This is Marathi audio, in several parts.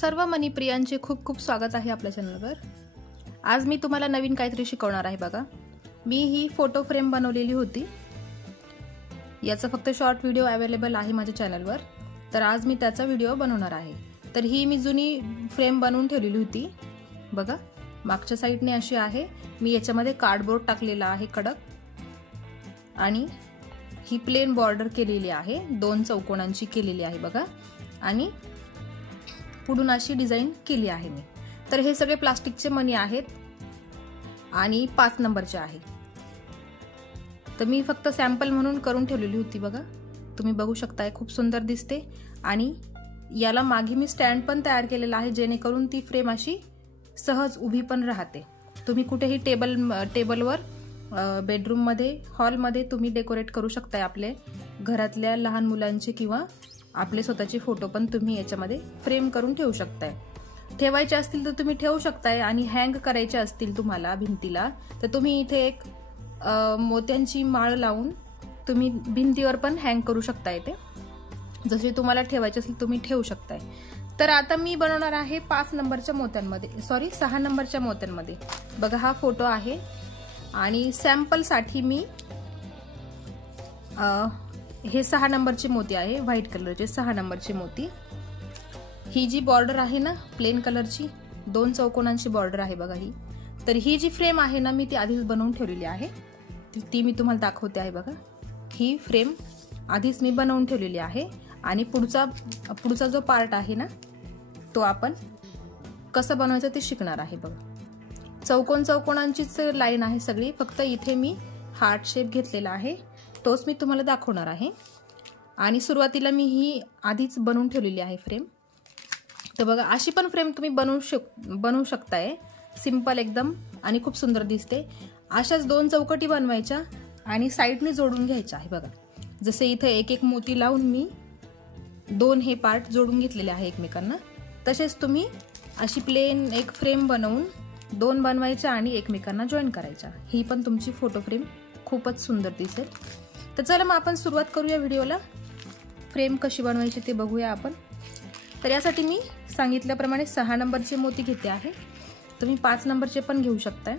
सर्व मनीप्रियांचे खूप खूप स्वागत आहे आपल्या चॅनलवर। आज मी तुम्हाला नवीन काहीतरी शिकवणार आहे। बघा, मी ही फोटो फ्रेम बनवलेली होती। याचा फक्त शॉर्ट व्हिडिओ अवेलेबल आहे माझ्या चॅनलवर, तर आज मी त्याचा व्हिडिओ बनवणार आहे। तर ही मी जुनी फ्रेम बनवून ठेवलेली होती। बघा, मागच्या साइडने अशी आहे। मी याच्यामध्ये कार्डबोर्ड टाकलेला आहे कडक, आणि ही प्लेन बॉर्डर केलेली आहे, दोन चौकोनांची केलेली आहे बघा, आणि पुढून अशी डिझाइन केली आहे मी। तर हे सगळे प्लास्टिकचे मणी आहेत आणि 5 नंबरचे आहे। तर मी फक्त सॅम्पल म्हणून करून ठेवलेली होती। बघा, तुम्ही बघू शकताय, खूप सुंदर दिसते। आणि याला मागे मी स्टँड पण तयार केलेला आहे, जेणेकरून ती फ्रेम अशी सहज उभी पण राहते। तुम्ही कुठेही टेबलवर बेडरूम मध्ये, हॉल मध्ये तुम्ही डेकोरेट करू शकताय। आपले घरातल्या लहान मुलांचे किंवा आपले स्वतःचे फोटो पण तुम्ही याच्यामध्ये फ्रेम करून ठेवू शकताय। ठेवायचे असतील तर तुम्ही ठेवू शकताय, आणि हँग करायचे असतील तुम्हाला भिंतीला, तर तुम्ही इथे एक मोत्यांची माळ लावून तुम्ही भिंतीवर पण हँग करू शकताय। ते जसे तुम्हाला ठेवायचे असेल तुम्ही ठेवू शकताय। तर आता मी बनवणार आहे 5 नंबरच्या मोत्यांमध्ये, 6 नंबरच्या मोत्यांमध्ये। बघा, हा फोटो आहे, आणि सॅम्पल साठी मी हे 6 नंबरचे मोती आहे, व्हाईट कलरचे 6 नंबरचे मोती। ही जी बॉर्डर आहे ना प्लेन कलरची, 2 चौकोनांची बॉर्डर आहे बघा ही। तर ही जी फ्रेम आहे ना, मी ती आधीच बनवून ठेवलेली आहे, ती मी तुम्हाला दाखवते आहे। बघा, ही फ्रेम आधीच मी बनवून ठेवलेली आहे, आणि पुढचा जो पार्ट आहे ना, तो आपण कसं बनवायचं ते शिकणार आहे। बघा, चौकोनांचीच लाईन आहे सगळी, फक्त इथे मी हार्ट शेप घेतलेला आहे, तोच मी तुम्हाला दाखवणार आहे। आणि सुरुवातीला मी ही आधीच बनवून ठेवलेली आहे फ्रेम। तर बघा, अशी पण फ्रेम तुम्ही बनवू शकताय, सिंपल एकदम, आणि खूप सुंदर दिसते। अशाच 2 चौकटी बनवायच्या आणि साइडने जोडून घ्यायच्या आहे। बघा, जसे इथे एक एक मोती लावून मी 2 हे पार्ट जोडून घेतलेले आहे एकमेकांना, तसेच तुम्ही अशी प्लेन एक फ्रेम बनवून 2 बनवायच्या आणि एकमेकांना जॉईन करायच्या। ही पण तुमची फोटो फ्रेम खूपच सुंदर दिसेल। तर चला मग आपण सुरुवात करूया व्हिडिओला। फ्रेम कशी बनवायची ते बघूया आपण। तर यासाठी मी सांगितल्याप्रमाणे 6 नंबरचे मोती घेते आहे। तुम्ही 5 नंबरचे पण घेऊ शकताय,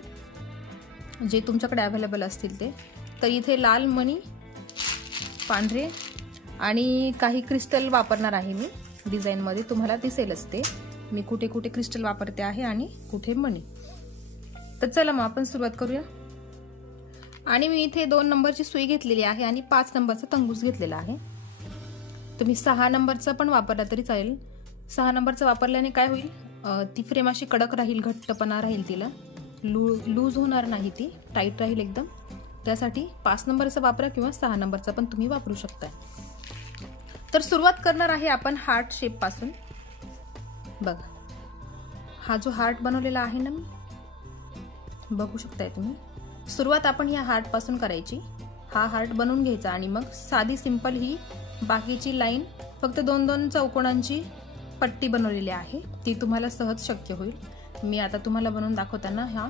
जे तुमच्याकडे अवेलेबल असतील ते। तर इथे लाल मणी, पांढरे आणि काही क्रिस्टल वापरणार आहे मी डिझाइन मध्ये, तुम्हाला दिसेलच ते मी कुठे कुठे क्रिस्टल वापरते आहे आणि कुठे मणी। तर चला मग आपण सुरुवात करूया। आणि मी इथे 2 नंबरची सुई घेतलेली आहे आणि 5 नंबरचा तंगूस घेतलेला आहे। तुम्ही 6 नंबरचा पण वापरला तरी चालेल। 6 नंबरचा वापरल्याने काय होईल, ती फ्रेम अशी कडक राहील, घट्टपणा राहील, तिला लूज होणार नाही, ती टाईट राहील एकदम। त्यासाठी 5 नंबरचा वापरा किंवा 6 नंबरचा पण तुम्ही वापरू शकता। तर सुरुवात करणार आहे आपण हार्ट शेप पासून। बघा, हा जो हार्ट बनवलेला आहे ना, मी बघू शकताय तुम्ही। सुरुवात आपण या हार्ट पासून करायची। हा हार्ट बनवून घ्यायचा, आणि मग साधी सिंपल ही बाकीची लाईन, फक्त 2-2 चौकोनांची पट्टी बनवलेली आहे, ती तुम्हाला सहज शक्य होईल। मी आता तुम्हाला बनवून दाखवताना हा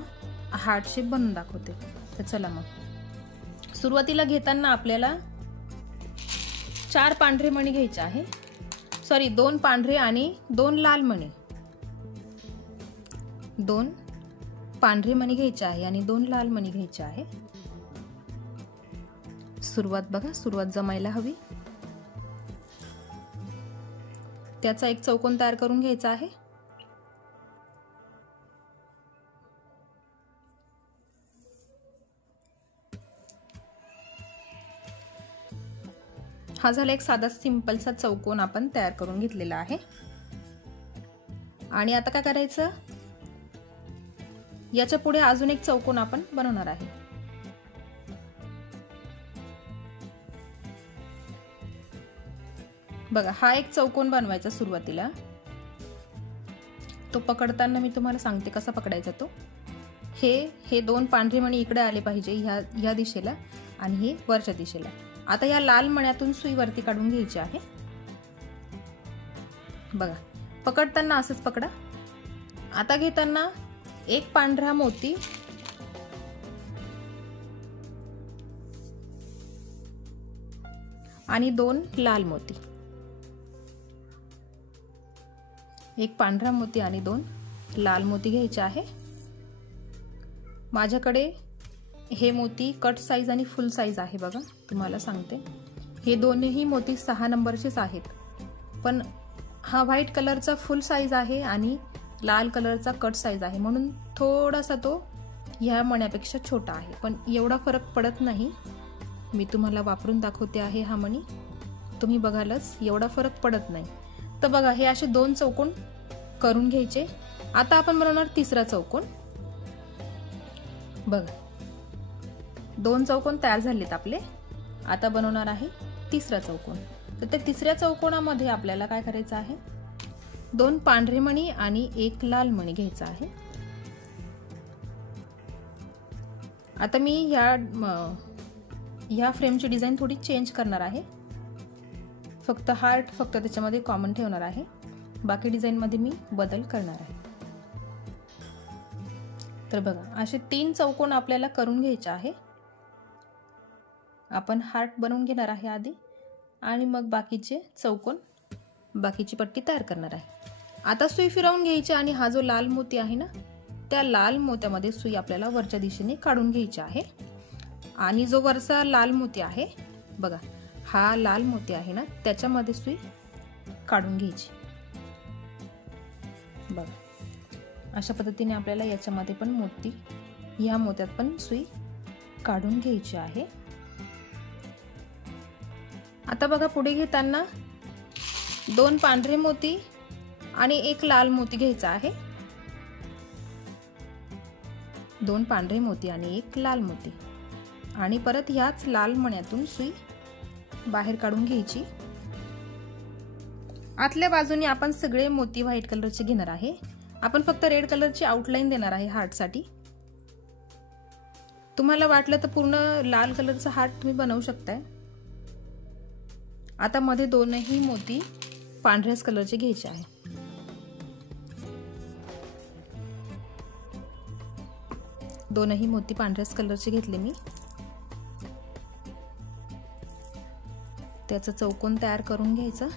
हार्ट शेप बनवून दाखवते। तर चला मग सुरुवातीला घेताना आपल्याला 4 पांढरे मणी घ्यायचे आहे, 2 पांढरे आणि 2 लाल मणी, 2 पांढरे मणी घ्यायचे आहे आणि 2 लाल मणी घ्यायचे आहे। सुरुवात बघा, सुरुवात जमायला हवी। त्याचा एक चौकोन तयार करून घ्यायचा आहे। हा झाला एक साधा सिंपलसा चौकोन आपण तयार करून घेतलेला आहे। आणि आता काय करायचं, याच्या पुढे अजून एक चौकोन आपण बनवणार आहे। बघा, हा एक चौकोन बनवायचा सुरुवातीला। तो पकडताना मी तुम्हाला सांगते कसा पकडायचा तो। हे 2 पांढरे मणी इकडे आले पाहिजे, ह्या दिशेला, आणि हे वरच्या दिशेला। आता या लाल मण्यातून सुई वरती काढून घ्यायची आहे। बघा, पकडताना असंच पकडा। आता घेताना एक पांढरा मोती, आणि 2 लाल मोती, एक पांढरा मोती आणि 2 लाल मोती घ्यायचे आहे। माझ्याकडे हे मोती कट साइज आणि फुल साइज आहे बघा, तुम्हाला सांगते हे दोन्ही मोती 6 नंबरचेच आहेत, पण हा व्हाईट कलरचा फुल साइज आहे आणि लाल कलरचा कट साइज आहे, म्हणून थोडासा तो ह्या मण्यापेक्षा छोटा आहे, पण एवढा फरक पडत नाही। मी तुम्हाला वापरून दाखवते आहे हा मणी, तुम्ही बघालच एवढा फरक पडत नाही। तर बघा हे असे 2 चौकोन करून घ्यायचे। आता आपण बनवणार तिसरा चौकोन। बघा 2 चौकोन तयार झालेत आपले, आता बनवणार आहे तिसरा चौकोन। तर त्या तिसऱ्या चौकोनामध्ये आपल्याला काय करायचं आहे, 2 पांढरे मणी आणि 1 लाल मणी घ्यायचा आहे। आता मी ह्या फ्रेमची डिझाइन थोडी चेंज करणार आहे, फक्त हार्ट फक्त त्याच्यामध्ये कॉमन ठेवणार आहे, बाकी डिझाइन मध्ये मी बदल करणार आहे। तर बघा असे 3 चौकोन आपल्याला करून घ्यायचे आहे। आपण हार्ट बनवून घेणार आहे आधी आणि मग बाकीचे चौकोन, बाकीची पट्टी तयार करणार आहे। आता सुई फिरवून घ्यायची आणि हा जो लाल मोती आहे ना, त्या लाल मोत्यामध्ये सुई आपल्याला वरच्या दिशेने काढून घ्यायची आहे। आणि जो वरचा लाल मोती आहे बघा, हा लाल मोती आहे ना, त्याच्यामध्ये सुई काढून घ्यायची। बघा अशा पद्धतीने आपल्याला याच्यामध्ये पण मोती, या मोत्यात पण सुई काढून घ्यायची आहे। आता बघा पुढे घेताना 2 पांढरे मोती आणि 1 लाल मोती घ्यायचा आहे। 2 पांढरे मोती आणि 1 लाल मोती आणि परत ह्याच लाल मण्यातून सुई बाहेर काढून घ्यायची। आतल्या बाजूने आपण सगळे मोती व्हाईट कलरचे घेणार आहे, आपण फक्त रेड कलरची आउटलाइन देणार आहे हार्ट साठी। तुम्हाला वाटलं तर पूर्ण लाल कलरचा हार्ट तुम्ही बनवू शकताय। आता मध्ये 2ही मोती पांढऱ्याच कलरचे घ्यायचे आहे। दोनही मोती पांढऱ्याच कलरचे घेतले मी, त्याचा चौकोन तयार करून घ्यायचा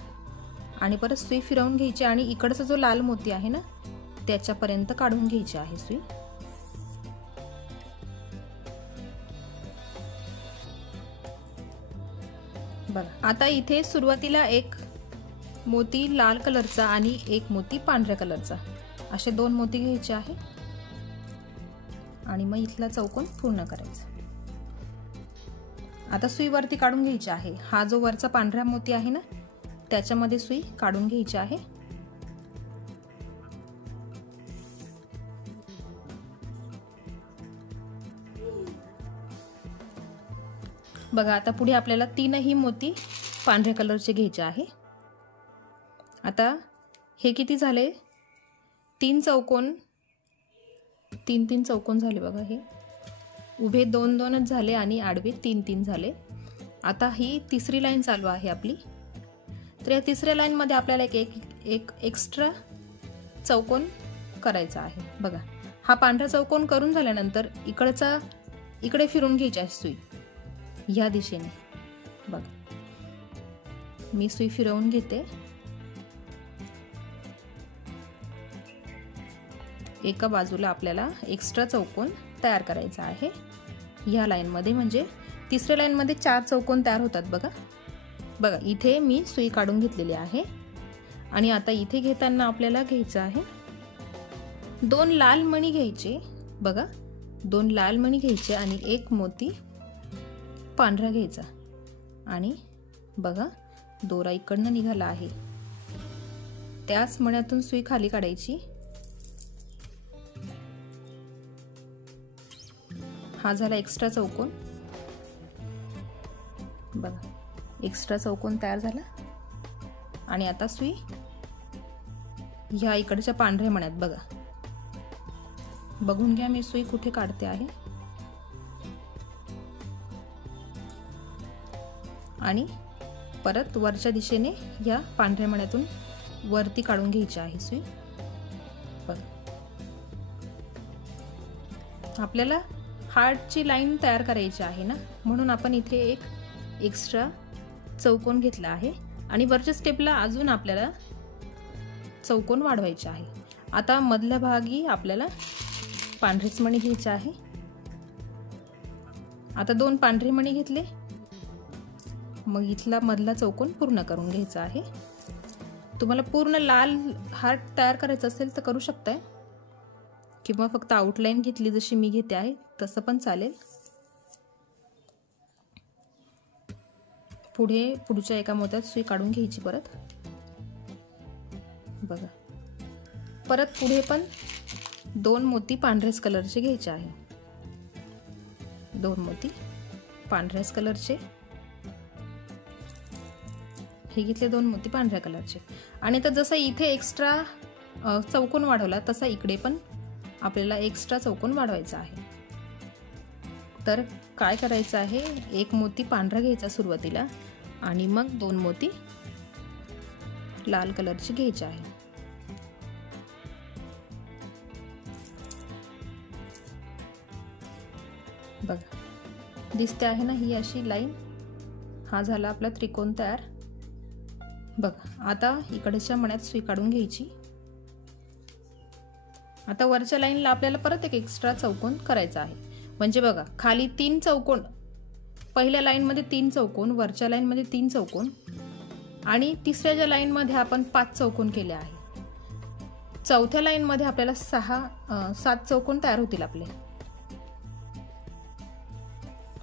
आणि परत सुई फिरवून घ्यायची आणि इकडचा जो लाल मोती आहे ना, त्याच्यापर्यंत काढून घ्यायची आहे सुई। बघा आता इथे सुरुवातीला 1 मोती लाल कलरचा आणि 1 मोती पांढऱ्या कलरचा, असे 2 मोती घ्यायचे आहे आणि मग इथला चौकोन पूर्ण करायचा। आता सुई वरती काढून घ्यायची आहे, हा जो वरचा पांढरा मोती आहे ना, त्याच्यामध्ये सुई काढून घ्यायची आहे। बघा आता पुढे आपल्याला 3ही मोती पांढऱ्या कलरचे घ्यायचे आहे। आता हे किती झाले, 3 चौकोन, 3 चौकोन झाले बघा, हे उभे 2-2च झाले आणि आडवे 3-3 झाले। आता ही तिसरी लाईन चालू आहे आपली, तर या तिसऱ्या लाईन मध्ये आपल्याला एक एक्स्ट्रा चौकोन करायचा आहे। बघा हा पांढरा चौकोन करून झाल्यानंतर इकडे फिरून घ्यायची आहे सुई या दिशेने। बघा मी सुई फिरवून घेते, एका बाजूला आपल्याला एक्स्ट्रा चौकोन तयार करायचा आहे या लाईन मध्ये, म्हणजे तिसऱ्या लाईन मध्ये 4 चौकोन तयार होतात। बघा इथे मी सुई काढून घेतलेली आहे आणि आता इथे घेताना आपल्याला घ्यायचं आहे 2 लाल मणी घ्यायचे। बघा 2 लाल मणी घ्यायचे आणि 1 मोती पांढरा घ्यायचा आणि बघा दोरा इकडनं निघाला आहे, त्याच मण्यातून सुई खाली काढायची। हा झाला एक्स्ट्रा चौकोन। बघा एक्स्ट्रा चौकोन तयार झाला आणि आता सुई ह्या इकडच्या पांढऱ्या मण्यात, बघा बघून घ्या मी सुई कुठे काढते आहे, आणि परत वरच्या दिशेने या पांढऱ्या मण्यातून वरती काढून घ्यायची आहे सुई। आपल्याला हार्टची लाईन तयार करायची आहे ना, म्हणून आपण इथे एक एक्स्ट्रा चौकोन घेतला आहे आणि वरच्या स्टेपला अजून आपल्याला चौकोन वाढवायचे आहे। आता मधल्या भागी आपल्याला पांढरेच मणी घ्यायचे आहे। आता 2 पांढरे मणी घेतले, मग इथला मधला चौकोन पूर्ण करून घ्यायचा आहे। तुम्हाला पूर्ण लाल हार्ट तयार करायचा असेल तर करू शकताय, किंवा फक्त आउटलाईन घेतली जशी मी घेते आहे तसं पण चालेल। पुढच्या एका मोत्यात सुई काढून घ्यायची परत। बघा, परत पुढे पण 2 मोती पांढऱ्याच कलरचे घ्यायचे आहे। 2 मोती पांढऱ्याच कलरचे, हे घेतले 2 मोती पांढऱ्या कलरचे। आणि तर जसं इथे एक्स्ट्रा चौकोन वाढवला तसा इकडे पण आपल्याला एक्स्ट्रा चौकोन वाढवायचा आहे। तर काय करायचं आहे, 1 मोती पांढरा घ्यायचा सुरुवातीला आणि मग 2 मोती लाल कलरचे घ्यायचे आहे। बघा, दिसते आहे ना ही अशी लाईन। हा झाला आपला त्रिकोण तयार। बघा, आता इकडच्या मण्यात सुई काढून घ्यायची। आता वरच्या लाईनला आपल्याला परत एक एक्स्ट्रा चौकोन करायचा आहे। म्हणजे बघा, खाली 3 चौकोन, पहिल्या लाईन मध्ये 3 चौकोन, वरच्या लाईन मध्ये 3 चौकोन आणि तिसऱ्या लाईन मध्ये आपण 5 चौकोन केले आहे। चौथ्या लाईन मध्ये आपल्याला 7 चौकोन तयार होतील आपले।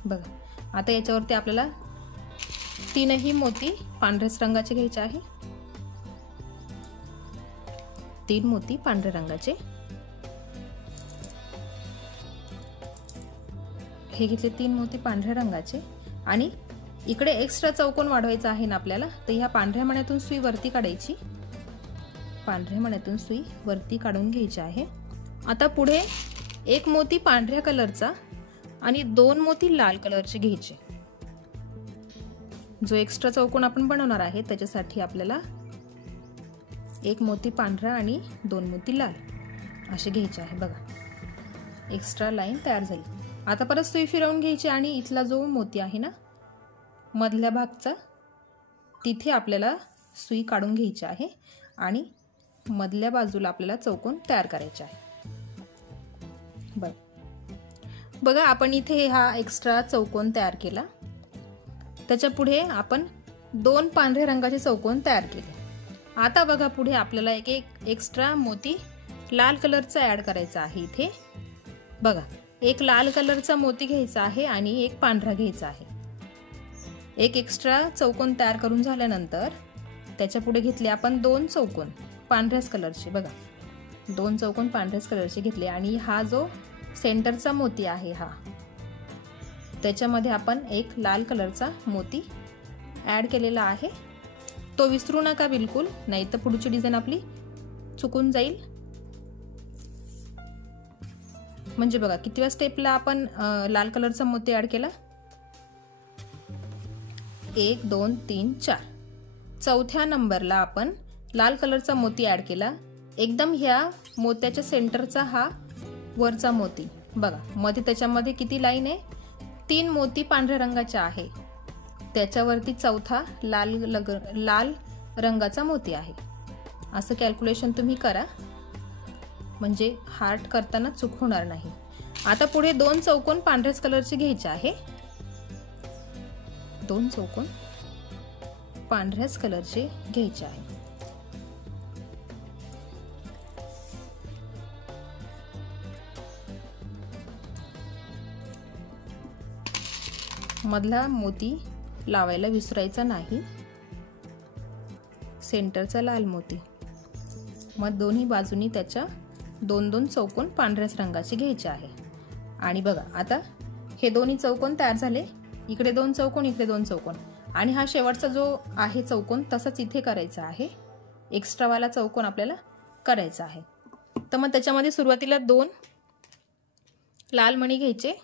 बघा, आता याच्यावरती आपल्याला 3ही मोती पांढऱ्याच रंगाचे घ्यायचे आहे। 3 मोती पांढऱ्या रंगाचे, हे घेतले 3 मोती पांढऱ्या रंगाचे। आणि इकडे एक्स्ट्रा चौकोन वाढवायचा आहे ना आपल्याला, तर ह्या पांढऱ्या मण्यातून सुई वरती काढायची। पांढऱ्या मण्यातून सुई वरती काढून घ्यायची आहे। आता पुढे 1 मोती पांढऱ्या कलरचा आणि 2 मोती लाल कलरचे घ्यायचे। जो एक्स्ट्रा चौकोन आपण बनवणार आहे त्याच्यासाठी आपल्याला 1 मोती पांढरा आणि 2 मोती लाल असे घ्यायचे आहे। बघा, एक्स्ट्रा लाईन तयार झाली। आता परत सुई फिरवून घ्यायची आणि इथला जो मोती आहे ना मधल्या भागचा, तिथे आपल्याला सुई काढून घ्यायची आहे आणि मधल्या बाजूला आपल्याला चौकोन तयार करायचे आहे। बघा, आपण इथे हा एक्स्ट्रा चौकोन तयार केला। त्याच्या पुढे आपण 2 पांढऱ्या रंगाचे चौकोन तयार केले। आता बघा, पुढे आपल्याला एक एक्स्ट्रा मोती लाल कलरचा ऍड करायचा आहे। इथे बघा, एक लाल कलरचा मोती घ्यायचा आहे आणि एक पांढरा घ्यायचा आहे। एक एक्स्ट्रा चौकोन तयार करून झाल्यानंतर त्याच्या पुढे घेतले आपण 2 चौकोन पांढऱ्याच कलरचे। बघा, 2 चौकोन पांढऱ्याच कलरचे घेतले आणि हा जो सेंटरचा मोती आहे हा, त्याच्यामध्ये आपण एक लाल कलरचा मोती ऍड केलेला आहे। तो विसरू नका बिलकुल, नाही तर पुढची डिझाईन आपली चुकून जाईल। म्हणजे बघा, कितव्या स्टेपला आपण लाल कलरचा मोती ऍड केला, 1 2 3 4, चौथ्या नंबरला आपण लाल कलरचा मोती ऍड केला। एकदम ह्या मोत्याच्या सेंटरचा हा वरचा मोती बघा, मध्ये त्याच्यामध्ये किती लाईन आहे, 3 मोती पांढऱ्या रंगाचे आहे, त्याच्यावरती चौथा लाल रंगाचा मोती आहे। असं कॅल्क्युलेशन तुम्ही करा, म्हणजे हार्ट करताना चूक होणार नाही। आता पुढे 2 चौकोन पांढऱ्याच कलरचे घ्यायचे आहे। 2 चौकोन पांढऱ्याच कलरचे घ्यायचे आहे। मधला मोती लावायला विसरायचा नाही, सेंटरचा लाल मोती। मग दोन्ही बाजूनी त्याच्या 2-2 चौकोन पांढऱ्याच रंगाचे घ्यायचे आहे। आणि बघा, आता हे दोन्ही चौकोन तयार झाले। इकडे 2 चौकोन, इकडे 2 चौकोन, आणि हा शेवटचा जो आहे चौकोन तसाच इथे करायचा आहे। एक्स्ट्रा वाला चौकोन आपल्याला करायचा आहे। तर मग त्याच्यामध्ये सुरुवातीला 2 लाल मणी घ्यायचे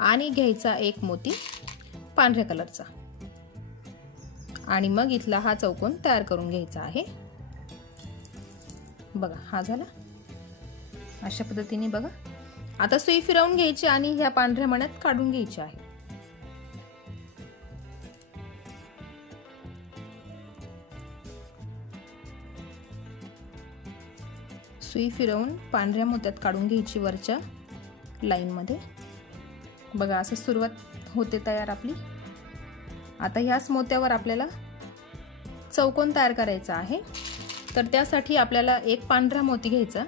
आणि घ्यायचा 1 मोती पांढऱ्या कलरचा, आणि मग इथला हा चौकोन तयार करून घ्यायचा आहे। बघा, हा झाला अशा पद्धतीने। बघा, आता सुई फिरवून घ्यायची आणि ह्या पांढऱ्या मण्यात काढून घ्यायची आहे। सुई फिरवून पांढऱ्या मोत्यात काढून घ्यायची वरच्या लाईनमध्ये। बघा असं सुरुवात होते तयार आपली। आता ह्याच मोत्यावर आपल्याला चौकोन तयार करायचा आहे, तर त्यासाठी आपल्याला एक पांढरा मोती घ्यायचा,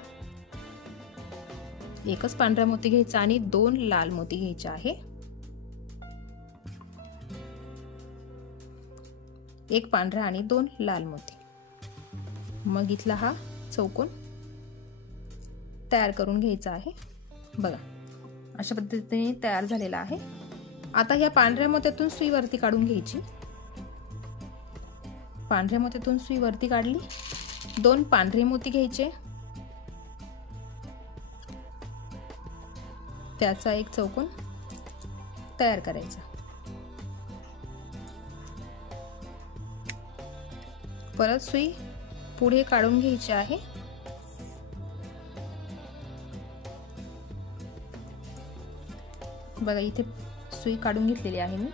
एकच पांढरा मोती घ्यायचा आणि 2 लाल मोती घ्यायचे आहे। एक पांढरा आणि 2 लाल मोती। मग इथला हा चौकोन तयार करून घ्यायचा आहे। बघा अशा पद्धतीने तयार झालेला आहे। आता या पांढऱ्या मोत्यातून सुई वरती काढून घ्यायची। पांढऱ्या मोत्यातून सुई वरती काढली, 2 पांढरे मोती घ्यायचे, त्याचा एक चौकोन तयार करायचा। परत सुई पुढे काढून घ्यायची आहे। बघा इथे सुई काढून घेतलेली आहे मी।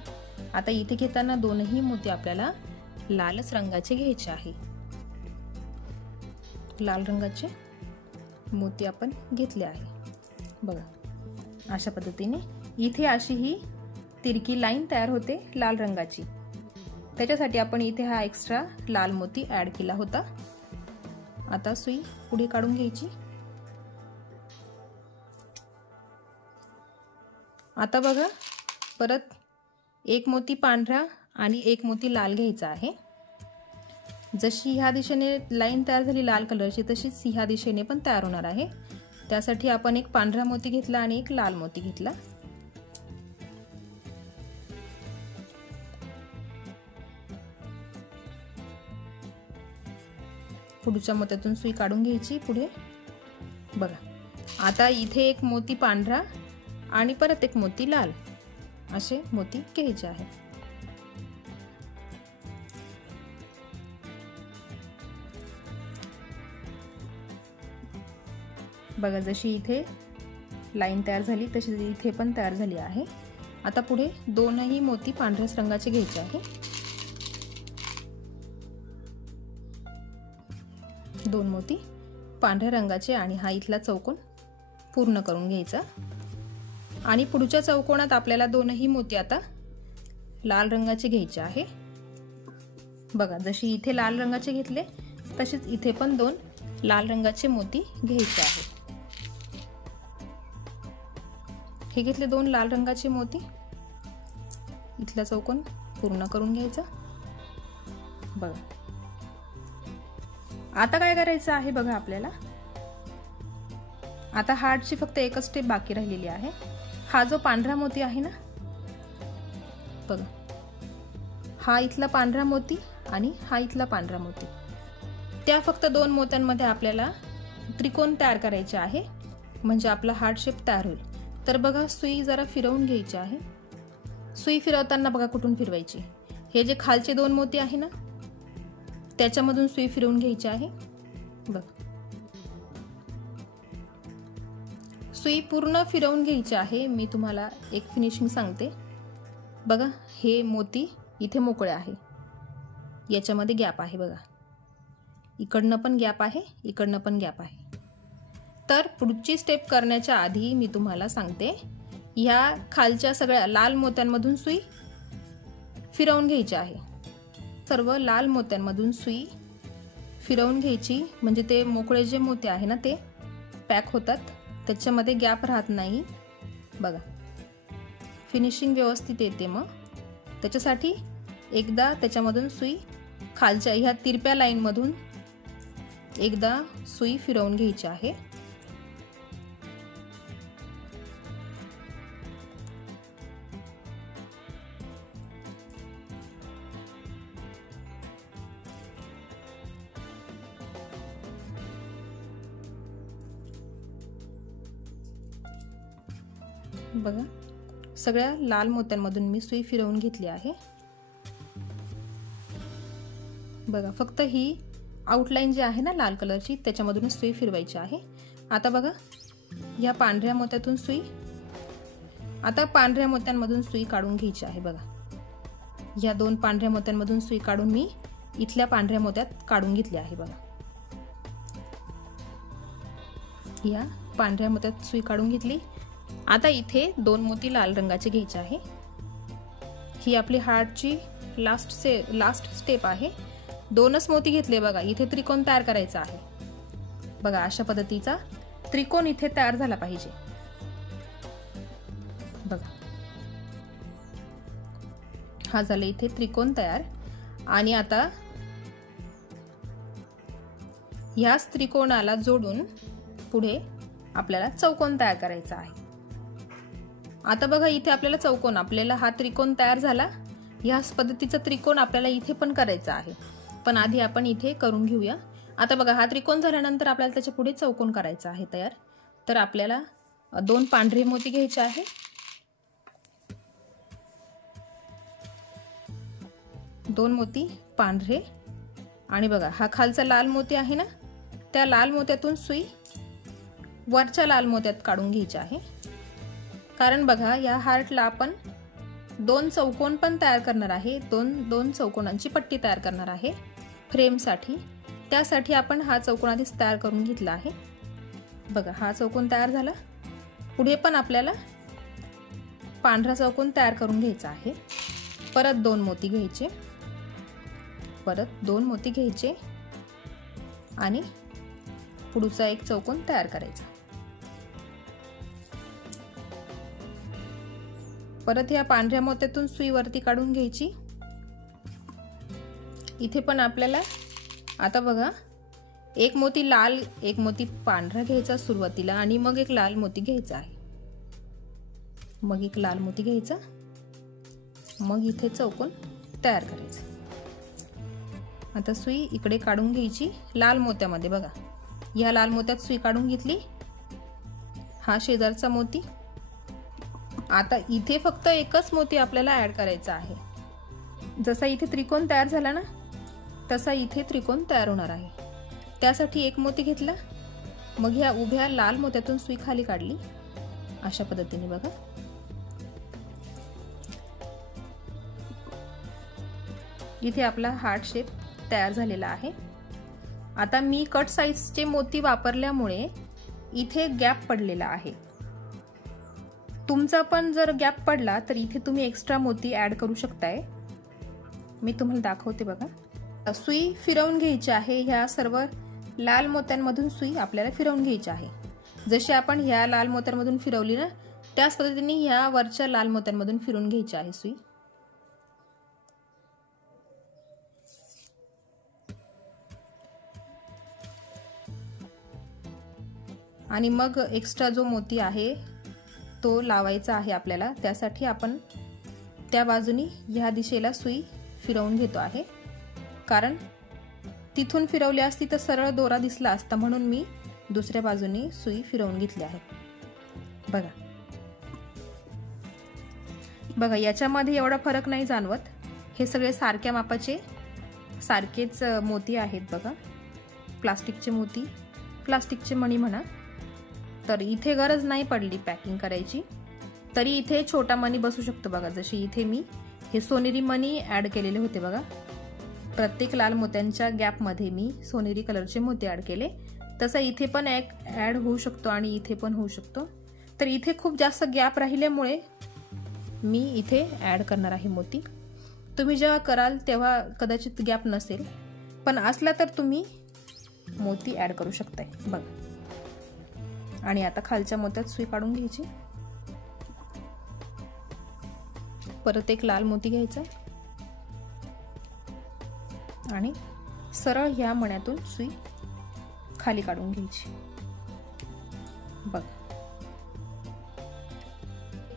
आता इथे घेताना दोनही मोती आपल्याला लालच रंगाचे घ्यायचे आहे। लाल रंगाचे मोती आपण घेतले आहे। बघा अशा पद्धतीने इथे अशी ही तिरकी लाईन तयार होते लाल रंगाची, त्याच्यासाठी आपण इथे हा एक्स्ट्रा लाल मोती ऍड केला होता। आता सुई पुढे काढून घ्यायची। आता बघा परत एक मोती पांढरा आणि एक मोती लाल घ्यायचा आहे। जशी ह्या दिशेने लाईन तयार झाली लाल कलरची, तशीच ह्या दिशेने पण तयार होणार आहे। त्यासाठी आपण एक पांढरा मोती घेतला आणि एक लाल मोती घेतला। पुढच्या मोत्यातून सुई काढून घ्यायची पुढे। बघा आता इथे एक मोती पांढरा आणि परत एक मोती लाल असे मोती घ्यायचे आहेत। बघा जशी इथे लाईन तयार झाली तशी इथे पण तयार झाली आहे। आता पुढे दोनही मोती पांढऱ्या रंगाचे घ्यायचे आहे। 2 मोती पांढऱ्या रंगाचे आणि हा इथला चौकोन पूर्ण करून घ्यायचा। आणि पुढच्या चौकोनात आपल्याला दोनही मोती आता लाल रंगाचे घ्यायचे आहे। बघा जशी इथे लाल रंगाचे घेतले तसेच इथे पण 2 लाल रंगाचे मोती घ्यायचे आहेत। हे घेतले 2 लाल रंगाचे मोती, इथला चौकोन पूर्ण करून घ्यायचा। बघा आता काय करायचं आहे बघा आपल्याला, आता हार्टची फक्त एकच स्टेप बाकी राहिलेली आहे। हा जो पांढरा मोती आहे ना, बघा हा इथला पांढरा मोती आणि हा इथला पांढरा मोती, त्या फक्त 2 मोत्यांमध्ये आपल्याला त्रिकोण तयार करायचे आहे, म्हणजे आपला हार्ट शेप तयार होईल। तर बघा सुई जरा फिरवून घ्यायची आहे। सुई फिरवताना बघा कुठून फिरवायची, हे जे खालचे 2 मोती आहे ना त्याच्यामधून सुई फिरवून घ्यायची आहे। बघ सुई पूर्ण फिरवून घ्यायची आहे। मी तुम्हाला एक फिनिशिंग सांगते। बघा हे मोती इथे मोकळे आहे, याच्यामध्ये गॅप आहे। बघा इकडनं पण गॅप आहे, इकडनं पण गॅप आहे। तर पुढची स्टेप करण्याच्या आधी मी तुम्हाला सांगते, ह्या खालच्या सगळ्या लाल मोत्यांमधून सुई फिरवून घ्यायची आहे। सर्व लाल मोत्यांमधून सुई फिरवून घ्यायची, म्हणजे ते मोकळे जे मोती आहे ना ते पॅक होतात, त्याच्यामध्ये गॅप राहत नाही। बघा फिनिशिंग व्यवस्थित येते। मग त्याच्यासाठी एकदा त्याच्यामधून सुई खालच्या ह्या तिरप्या लाईन मधून एकदा सुई फिरवून घ्यायची आहे। बघा सगळ्या लाल मोत्यांमधून मी सुई फिरवून घेतली आहे। बघा फक्त ही आउटलाईन जी आहे ना लाल कलरची त्याच्यामधून सुई फिरवायची आहे। आता बघा या पांढऱ्या मोत्यातून सुई, आता पांढऱ्या मोत्यांमधून सुई काढून घ्यायची आहे। बघा या 2 पांढऱ्या मोत्यांमधून सुई काढून मी इथल्या पांढऱ्या मोत्यात काढून घेतली आहे। बघा या पांढऱ्या मोत्यात सुई काढून घेतली। आता इथे 2 मोती लाल रंगाचे घ्यायचे आहे। ही आपली हार्टची लास्ट स्टेप आहे। 2च मोती घेतले बघा, इथे त्रिकोण तयार करायचा आहे बघा। अशा पद्धतीचा त्रिकोण इथे तयार झाला पाहिजे बघा। हा झाला इथे त्रिकोण तयार। आणि आता ह्याच त्रिकोणाला जोडून पुढे आपल्याला चौकोन तयार करायचा आहे। आता बघा इथे आपल्याला चौकोन, आपल्याला हा त्रिकोण तयार झाला। ह्याच पद्धतीचा त्रिकोण आपल्याला इथे पण करायचा आहे, पण आधी आपण इथे करून घेऊया। आता बघा हा त्रिकोण झाल्यानंतर आपल्याला त्याच्या पुढे चौकोन करायचा आहे तयार। तर आपल्याला 2 पांढरे मोती घ्यायचे आहे। 2 मोती पांढरे आणि बघा हा खालचा लाल मोती आहे ना, त्या लाल मोत्यातून सुई वरच्या लाल मोत्यात काढून घ्यायची आहे। कारण बघा या हार्टला आपण 2 चौकोन पण तयार करणार आहे, दोन चौकोनांची पट्टी तयार करणार आहे फ्रेमसाठी। त्यासाठी आपण हा चौकोन आधीच तयार करून घेतला आहे बघा। हा चौकोन तयार झाला। पुढे पण आपल्याला पांढरा चौकोन तयार करून घ्यायचा आहे। परत 2 मोती घ्यायचे, परत 2 मोती घ्यायचे आणि पुढचा एक चौकोन तयार करायचा। परत या पांढऱ्या मोत्यातून सुई वरती काढून घ्यायची। इथे पण आपल्याला आता बघा 1 मोती लाल 1 मोती पांढरा घ्यायचा सुरुवातीला आणि मग एक लाल मोती घ्यायचा आहे, मग एक लाल मोती घ्यायचा, मग इथे चौकोन तयार करायचा। आता सुई इकडे काढून घ्यायची लाल मोत्यामध्ये बघा। या लाल मोत्यात सुई काढून घेतली, हा शेजारचा मोती। आता इथे फक्त एकच मोती आपल्याला ऍड करायचा आहे। जसा इथे त्रिकोण तयार झाला ना, तसा इथे त्रिकोण तयार होणार आहे। त्यासाठी 1 मोती घेतला, मग ह्या उभ्या लाल मोत्यातून सुई खाली काढली अशा पद्धतीने बघा। इथे आपला हार्ट शेप तयार झालेला आहे। आता मी कट साइजचे मोती वापरल्यामुळे इथे गॅप पडलेला आहे। तुमचा पण जर गॅप पडला तर इथे तुम्ही एक्स्ट्रा मोती ऍड करू शकताय। मी तुम्हाला दाखवते बघा। सुई फिरवून घ्यायची आहे। ह्या सर्व लाल मोत्यांमधून सुई आपल्याला फिरवून घ्यायची आहे। जशी आपण ह्या लाल मोत्यांमधून फिरवली ना, त्याच पद्धतीने ह्या वरच्या लाल मोत्यांमधून फिरवून घ्यायची आहे सुई। आणि मग एक्स्ट्रा जो मोती आहे तो लावायचा आहे आपल्याला। त्यासाठी आपण त्या बाजूनी ह्या दिशेला सुई फिरवून घेतो आहे, कारण तिथून फिरवली असती तर सरळ दोरा दिसला असता, म्हणून मी दुसऱ्या बाजूनी सुई फिरवून घेतली आहे बघा। बघा याच्यामध्ये एवढा फरक नाही जाणवत, हे सगळे सारख्या मापाचे सारखेच मोती आहेत बघा। प्लास्टिकचे मोती, प्लास्टिकचे मणी म्हणा। तर इथे गरज नाही पडली पॅकिंग करायची, तरी इथे छोटा मणी बसू शकतो बघा। जशी इथे मी हे सोनेरी मणी ऍड केलेले होते बघा। प्रत्येक लाल मोत्यांच्या गॅप मध्ये मी सोनेरी कलरचे मोती ऍड केले, तसा इथे पण एक ऍड होऊ शकतो आणि इथे पण होऊ शकतो। तर इथे खूप जास्त गॅप राहिल्यामुळे मी इथे ऍड करणार आहे मोती। तुम्ही जेव्हा कराल तेव्हा कदाचित गॅप नसेल, पण असला तर तुम्ही मोती ऍड करू शकताय बघा। आणि आता खालच्या मोत्यात सुई काढून घ्यायची, परत एक लाल मोती घ्यायचा आणि सरळ ह्या मण्यातून सुई खाली काढून घ्यायची बघ।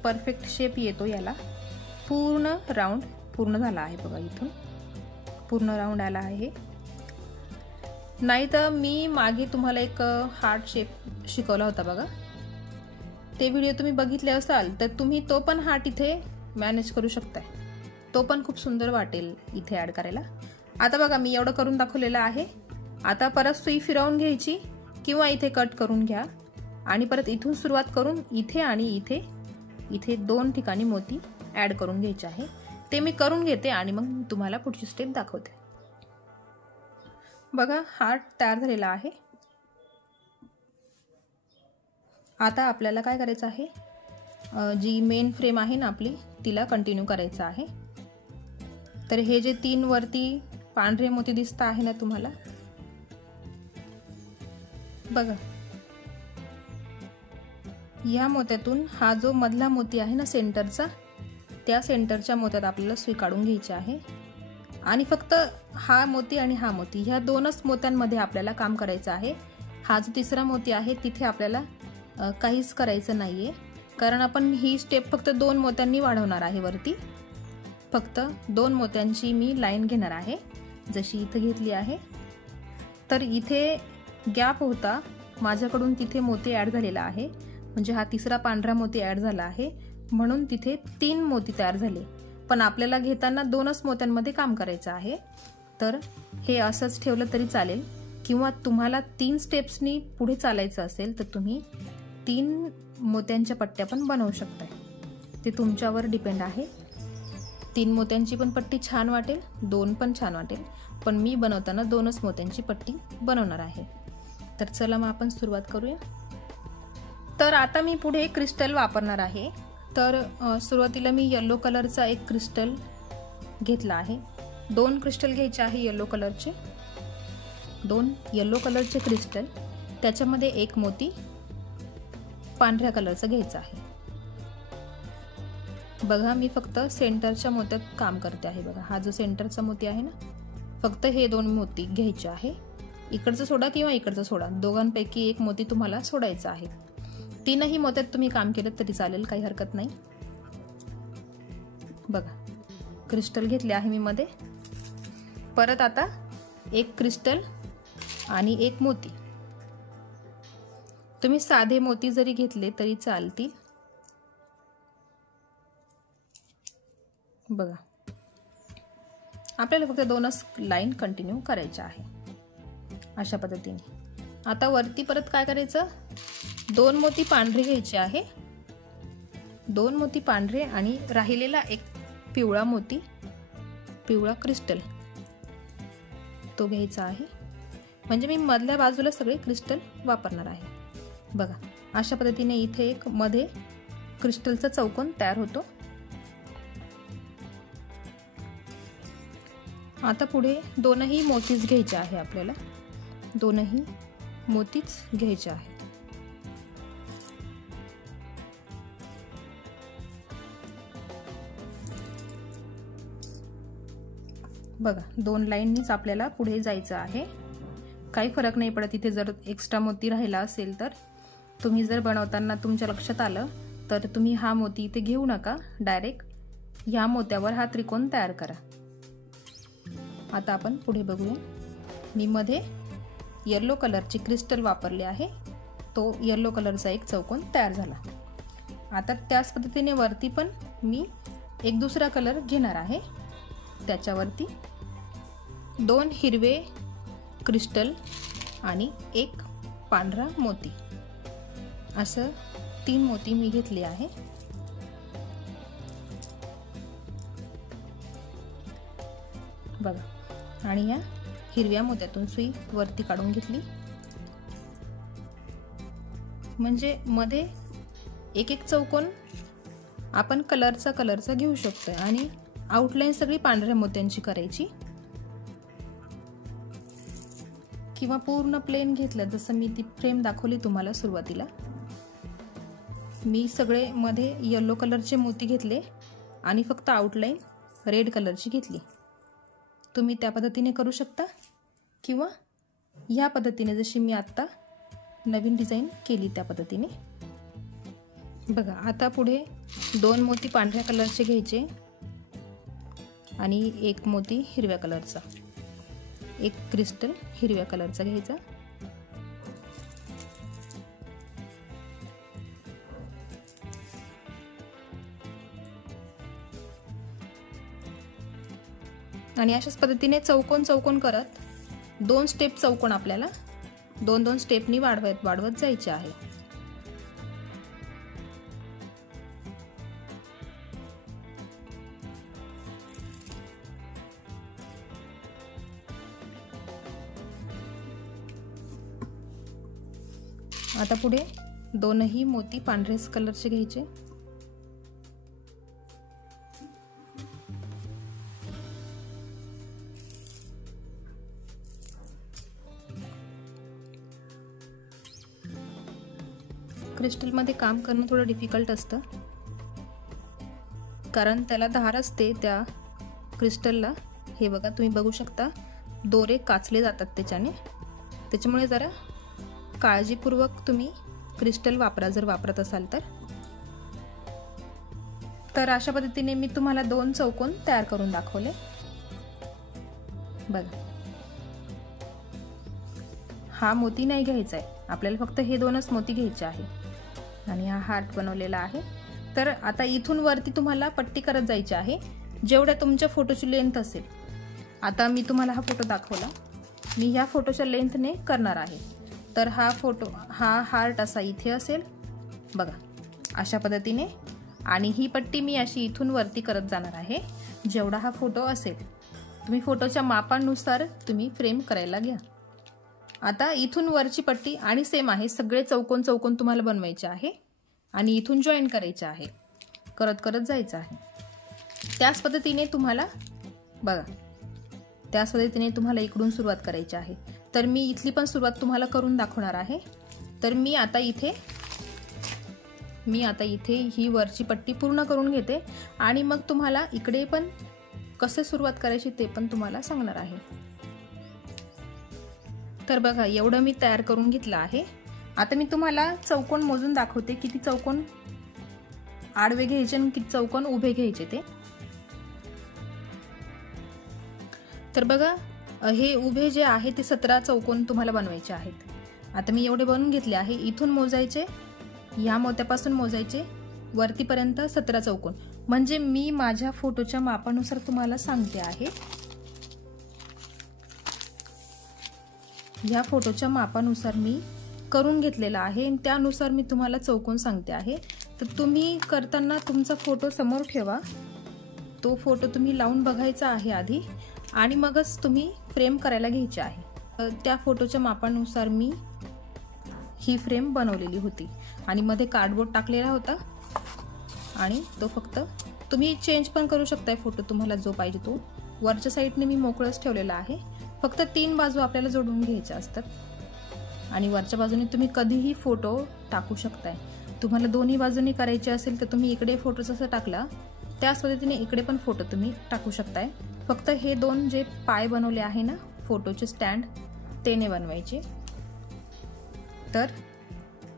परफेक्ट शेप येतो याला। पूर्ण राऊंड पूर्ण झाला आहे बघा। इथून पूर्ण राऊंड आला आहे। नाही तर मी मागे तुम्हाला एक हार्ट शेप शिकवला होता बघा, ते व्हिडिओ तुम्ही बघितले असाल तर तुम्ही तो पण हार्ट इथे मॅनेज करू शकताय, तो पण खूप सुंदर वाटेल इथे ऍड करायला। आता बघा मी एवढं करून दाखवलेलं आहे। आता परत सुई फिरवून घ्यायची किंवा इथे कट करून घ्या आणि परत इथून सुरुवात करून इथे आणि इथे 2 ठिकाणी मोती ऍड करून घ्यायचे आहे। ते मी करून घेते आणि मग तुम्हाला पुढची स्टेप दाखवते बघा। हार्ट तयार झालेला आहे। आता आपल्याला काय करायचं आहे, जी मेन फ्रेम आहे ना आपली, तिला कंटिन्यू करायचं आहे. तर हे जे 3 वरती पांढरे मोती दिसत आहे ना तुम्हाला, बघा, या मोत्यातून हा जो मधला मोती आहे ना सेंटरचा, त्या सेंटरच्या मोत्यात आपल्याला सुई काढून घ्यायची आहे. आणि फक्त हा मोती आणि हा मोती, ह्या 2च मोत्यांमध्ये आपल्याला काम करायचं आहे. हा जो तिसरा मोती आहे तिथे आपल्याला काहीच करायचं नाहीये, कारण आपण ही स्टेप फक्त 2 मोत्यांनी वाढवणार आहे. वरती फक्त 2 मोत्यांची मी लाईन घेणार आहे, जशी इथे घेतली आहे. तर इथे गॅप होता माझ्याकडून, तिथे मोती ॲड झालेला आहे, म्हणजे हा तिसरा पांढरा मोती ॲड झाला आहे, म्हणून तिथे 3 मोती तयार झाले. पण आपल्याला घेताना 2च मोत्यांमध्ये काम करायचं आहे. तर हे असंच ठेवलं तरी चालेल, किंवा तुम्हाला 3 स्टेप्सनी पुढे चालायचं असेल तर तुम्ही 3 मोत्यांच्या पट्ट्या पण बनवू शकता. ते तुमच्यावर डिपेंड आहे. 3 मोत्यांची पण पट्टी छान वाटेल, 2 पण छान वाटेल, पण मी बनवताना 2च मोत्यांची पट्टी बनवणार आहे. तर चला मग आपण सुरुवात करूया. तर आता मी पुढे क्रिस्टल वापरणार आहे. तर सुरुवातीला मी येलो कलरचा एक क्रिस्टल घेतला आहे. 2 क्रिस्टल घ्यायचे आहे येलो कलरचे, 2 येलो कलरचे क्रिस्टल, त्याच्यामध्ये एक मोती पांढऱ्या कलरचा घ्यायचा आहे. बघा, मी फक्त सेंटरच्या मोत्यात काम करते आहे. बघा, हा जो सेंटरचा मोती आहे ना, फक्त हे 2 मोती घ्यायचे आहे. इकडचं सोडा किंवा इकडचं सोडा, दोघांपैकी एक मोती तुम्हाला सोडायचा आहे. 3ही मोत्यात तुम्ही काम केलं तरी चालेल, काही हरकत नाही. बघा, क्रिस्टल घेतले आहे मी मध्ये. परत आता एक क्रिस्टल आणि एक मोती. तुम्ही साधे मोती जरी घेतले तरी चालतील. बघा, आपल्याला फक्त 2च लाईन कंटिन्यू करायच्या आहे अशा पद्धतीने. आता वरती परत काय करायचं, 2 मोती पांढरे घ्यायचे आहे, 2 मोती पांढरे आणि राहिलेला एक पिवळा मोती, पिवळा क्रिस्टल, तो घ्यायचा आहे. म्हणजे मी मधल्या बाजूला सगळे क्रिस्टल वापरणार आहे. बघा, अशा पद्धतीने इथे एक मध्ये क्रिस्टलचा चौकोन तयार होतो. आता पुढे 2ही मोतीच घ्यायचे आहे आपल्याला, 2ही मोतीच घ्यायचे आहे. बघा, 2 लाईननीच आपल्याला पुढे जायचं आहे. काही फरक नाही पडत इथे जर एक्स्ट्रा मोती राहिला असेल तर. तुम्ही जर बनवताना तुमच्या लक्षात आलं तर तुम्ही हा मोती इथे घेऊ नका, डायरेक्ट ह्या मोत्यावर हा त्रिकोण तयार करा. आता आपण पुढे बघूया. मी मध्ये येलो कलरचे क्रिस्टल वापरले आहे, तो येलो कलरचा एक चौकोन तयार झाला. आता त्याच पद्धतीने वरती पण मी एक दुसरा कलर घेणार आहे, त्याच्यावरती 2 हिरवे क्रिस्टल आणि एक पांढरा मोती, असं 3 मोती मी घेतले आहे. बघा, आणि या हिरव्या मोत्यातून सुई वरती काढून घेतली, म्हणजे मध्ये एक एक चौकोन आपण कलरचा घेऊ शकतो आणि आउटलाईन सगळी पांढऱ्या मोत्यांची करायची, किंवा पूर्ण प्लेन घेतलं जसं मी ती फ्रेम दाखवली तुम्हाला सुरुवातीला. मी सगळे मध्ये येलो कलरचे मोती घेतले आणि फक्त आउटलाईन रेड कलरची घेतली. तुम्ही त्या पद्धतीने करू शकता, किंवा ह्या पद्धतीने जशी मी आत्ता नवीन डिझाईन केली त्या पद्धतीने. बघा, आता पुढे 2 मोती पांढऱ्या कलरचे घ्यायचे आणि एक मोती हिरव्या कलरचा, एक क्रिस्टल हिरव्या कलरचा घ्यायचा. आणि अशाच पद्धतीने चौकोन करत 2 स्टेप चौकोन आपल्याला 2-2 स्टेपनी वाढवत जायचे आहे. आता पुढे दोनही मोती पांढरेच कलरचे घ्यायचे. क्रिस्टलमध्ये काम करणं थोडं डिफिकल्ट असतं, कारण त्याला धार असते त्या क्रिस्टलला. हे बघा, तुम्ही बघू शकता दोरे काचले जातात त्याच्यामुळे जरा काळजीपूर्वक तुम्ही क्रिस्टल वापरा जर वापरत असाल तर. अशा पद्धतीने मी तुम्हाला 2 चौकोन तयार करून दाखवले. बघा, हा मोती नाही घ्यायचा आहे आपल्याला, फक्त हे 2च मोती घ्यायचे आहे. आणि हा हार्ट बनवलेला आहे. तर आता इथून वरती तुम्हाला पट्टी करत जायची आहे जेवढ्या तुमच्या फोटोची लेंथ असेल. आता मी तुम्हाला हा फोटो दाखवला, मी ह्या फोटोच्या लेंथने करणार आहे. तर हा हार्ट असा इथे असेल बघा, अशा पद्धतीने. आणि ही पट्टी मी अशी इथून वरती करत जाणार आहे जेवढा हा फोटो असेल. तुम्ही फोटोच्या मापानुसार तुम्ही फ्रेम करायला घ्या. आता इथून वरची पट्टी आणि सेम आहे, सगळे चौकोन चौकोन तुम्हाला बनवायचे आहे आणि इथून जॉईन करायचे आहे, करत करत जायचं आहे. त्याच पद्धतीने तुम्हाला बघा, त्याच पद्धतीने तुम्हाला इकडून सुरुवात करायची आहे. तर मी इथली पण सुरुवात तुम्हाला करून दाखवणार आहे. तर मी आता इथे ही वरची पट्टी पूर्ण करून घेते आणि मग तुम्हाला इकडे पण कसे सुरुवात करायची ते पण तुम्हाला सांगणार आहे. तर बघा, एवढं मी तयार करून घेतलं आहे. आता मी तुम्हाला चौकोन मोजून दाखवते, किती चौकोन आडवे घ्यायचे आणि किती चौकोन उभे घ्यायचे ते. तर बघा, हे उभे जे आहे ते 17 चौकोन तुम्हाला बनवायचे आहेत. आता मी एवढे बनवून घेतले आहे. इथून मोजायचे, ह्या मोत्यापासून मोजायचे वरतीपर्यंत 17 चौकोन. म्हणजे मी माझ्या फोटोच्या मापानुसार तुम्हाला सांगते आहे. ह्या फोटोच्या मापानुसार मी करून घेतलेला आहे आणि त्यानुसार मी तुम्हाला चौकोन सांगते आहे. तर तुम्ही करताना तुमचा फोटो समोर ठेवा, तो फोटो तुम्ही लावून बघायचा आहे आधी आणि मगच तुम्ही फ्रेम करायला घ्यायची आहे. त्या फोटोच्या मापानुसार मी ही फ्रेम बनवलेली होती आणि मध्ये कार्डबोर्ड टाकलेला होता आणि तो फक्त तुम्ही चेंज पण करू शकताय फोटो, तुम्हाला जो पाहिजे तो. वरच्या साईडने मी मोकळंच ठेवलेला आहे, फक्त 3 बाजू आपल्याला जोडून घ्यायच्या असतात आणि वरच्या बाजूने तुम्ही कधीही फोटो टाकू शकताय. तुम्हाला दोन्ही बाजूनी करायचे असेल तर तुम्ही इकडे फोटो जसा टाकला त्याच पद्धतीने इकडे पण फोटो तुम्ही टाकू शकताय. फक्त हे 2 जे पाय बनवले आहे ना फोटोचे स्टँड, ते नाही बनवायचे. तर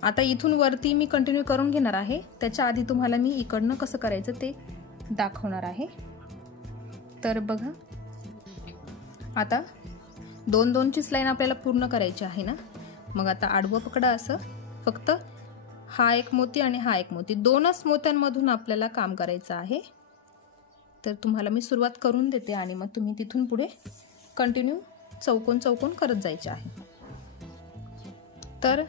आता इथून वरती मी कंटिन्यू करून घेणार आहे. त्याच्या आधी तुम्हाला मी इकडनं कसं करायचं ते दाखवणार आहे. तर बघा, आता 2-2ची लाईन आपल्याला पूर्ण करायची आहे ना. मग आता आडवं पकडा असं, फक्त हा एक मोती आणि हा एक मोती, 2च मोत्यांमधून आपल्याला काम करायचं आहे. तर तुम्हाला मी सुरुवात करून देते आणि मग तुम्ही तिथून पुढे कंटिन्यू चौकोन चौकोन करत जायचे आहे. तर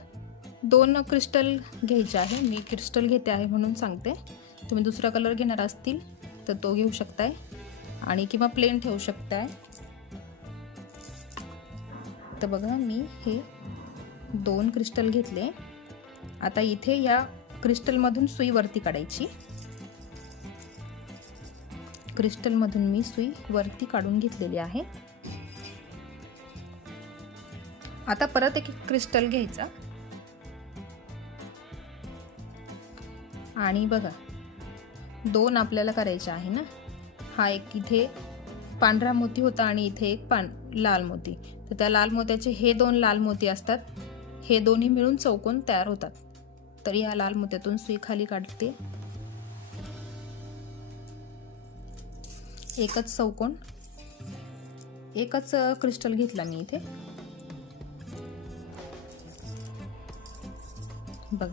2 क्रिस्टल घ्यायचे आहे. मी क्रिस्टल घेते आहे म्हणून सांगते. तुम्ही दुसरा कलर घेणार असतील तर तो घेऊ शकताय आणि किंवा प्लेन ठेवू शकताय. तर बघा, मी हे 2 क्रिस्टल घेतले. आता इथे या क्रिस्टलमधून सुई वरती काढायची. क्रिस्टलमधून मी सुई वरती काढून घेतलेली आहे. आता परत एक क्रिस्टल घ्यायचा आणि बघा, 2 आपल्याला करायचे आहे ना. हा एक इथे पांढरा मोती होता आणि इथे एक लाल मोती. तर त्या लाल मोत्याचे हे 2 लाल मोती असतात, हे दोन्ही मिळून चौकोन तयार होतात. तर या लाल मोत्यातून सुई खाली काढते. एकच चौकोन, एकच क्रिस्टल घेतला मी इथे. बघा,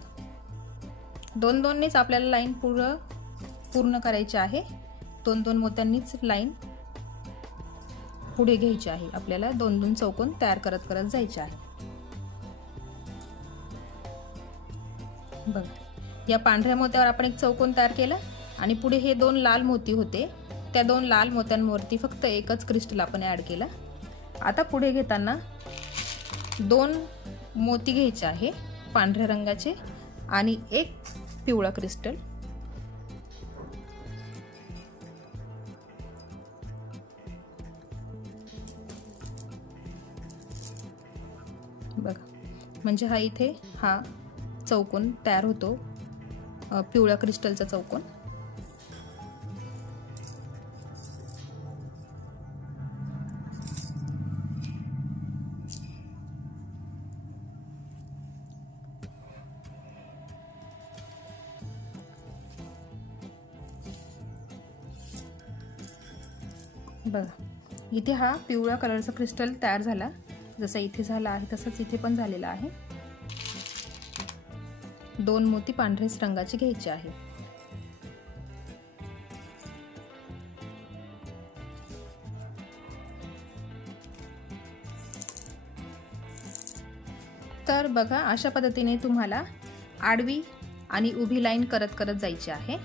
2-2नीच आपल्याला लाईन पूर्ण करायची आहे. 2-2 मोत्यांनीच लाईन पुढे घ्यायची आहे. आपल्याला 2-2 चौकोन तयार करत करत जायचे आहे. बघा, या पांढऱ्या मोत्यावर आपण एक चौकोन तयार केला आणि पुढे हे 2 लाल मोती होते, त्या 2 लाल मोत्यांवरती फक्त एकच क्रिस्टल आपण ऍड केला. आता पुढे घेताना 2 मोती घ्यायचे आहे पांढऱ्या रंगाचे आणि एक पिवळा क्रिस्टल. बघा, म्हणजे हा इथे हा चौकोन तयार होतो, पिवळ्या क्रिस्टलचा चौकोन. बघा, इथे हा पिवळ्या कलरचा क्रिस्टल तयार झाला, जसा इथे झाला आहे तसंच इथे पण झालेला आहे. 2 मोती पांढऱ्या रंगाचे घ्यायचे आहे. तर बघा, अशा पद्धतीने तुम्हाला आडवी आणि उभी लाईन करत करत जायची आहे.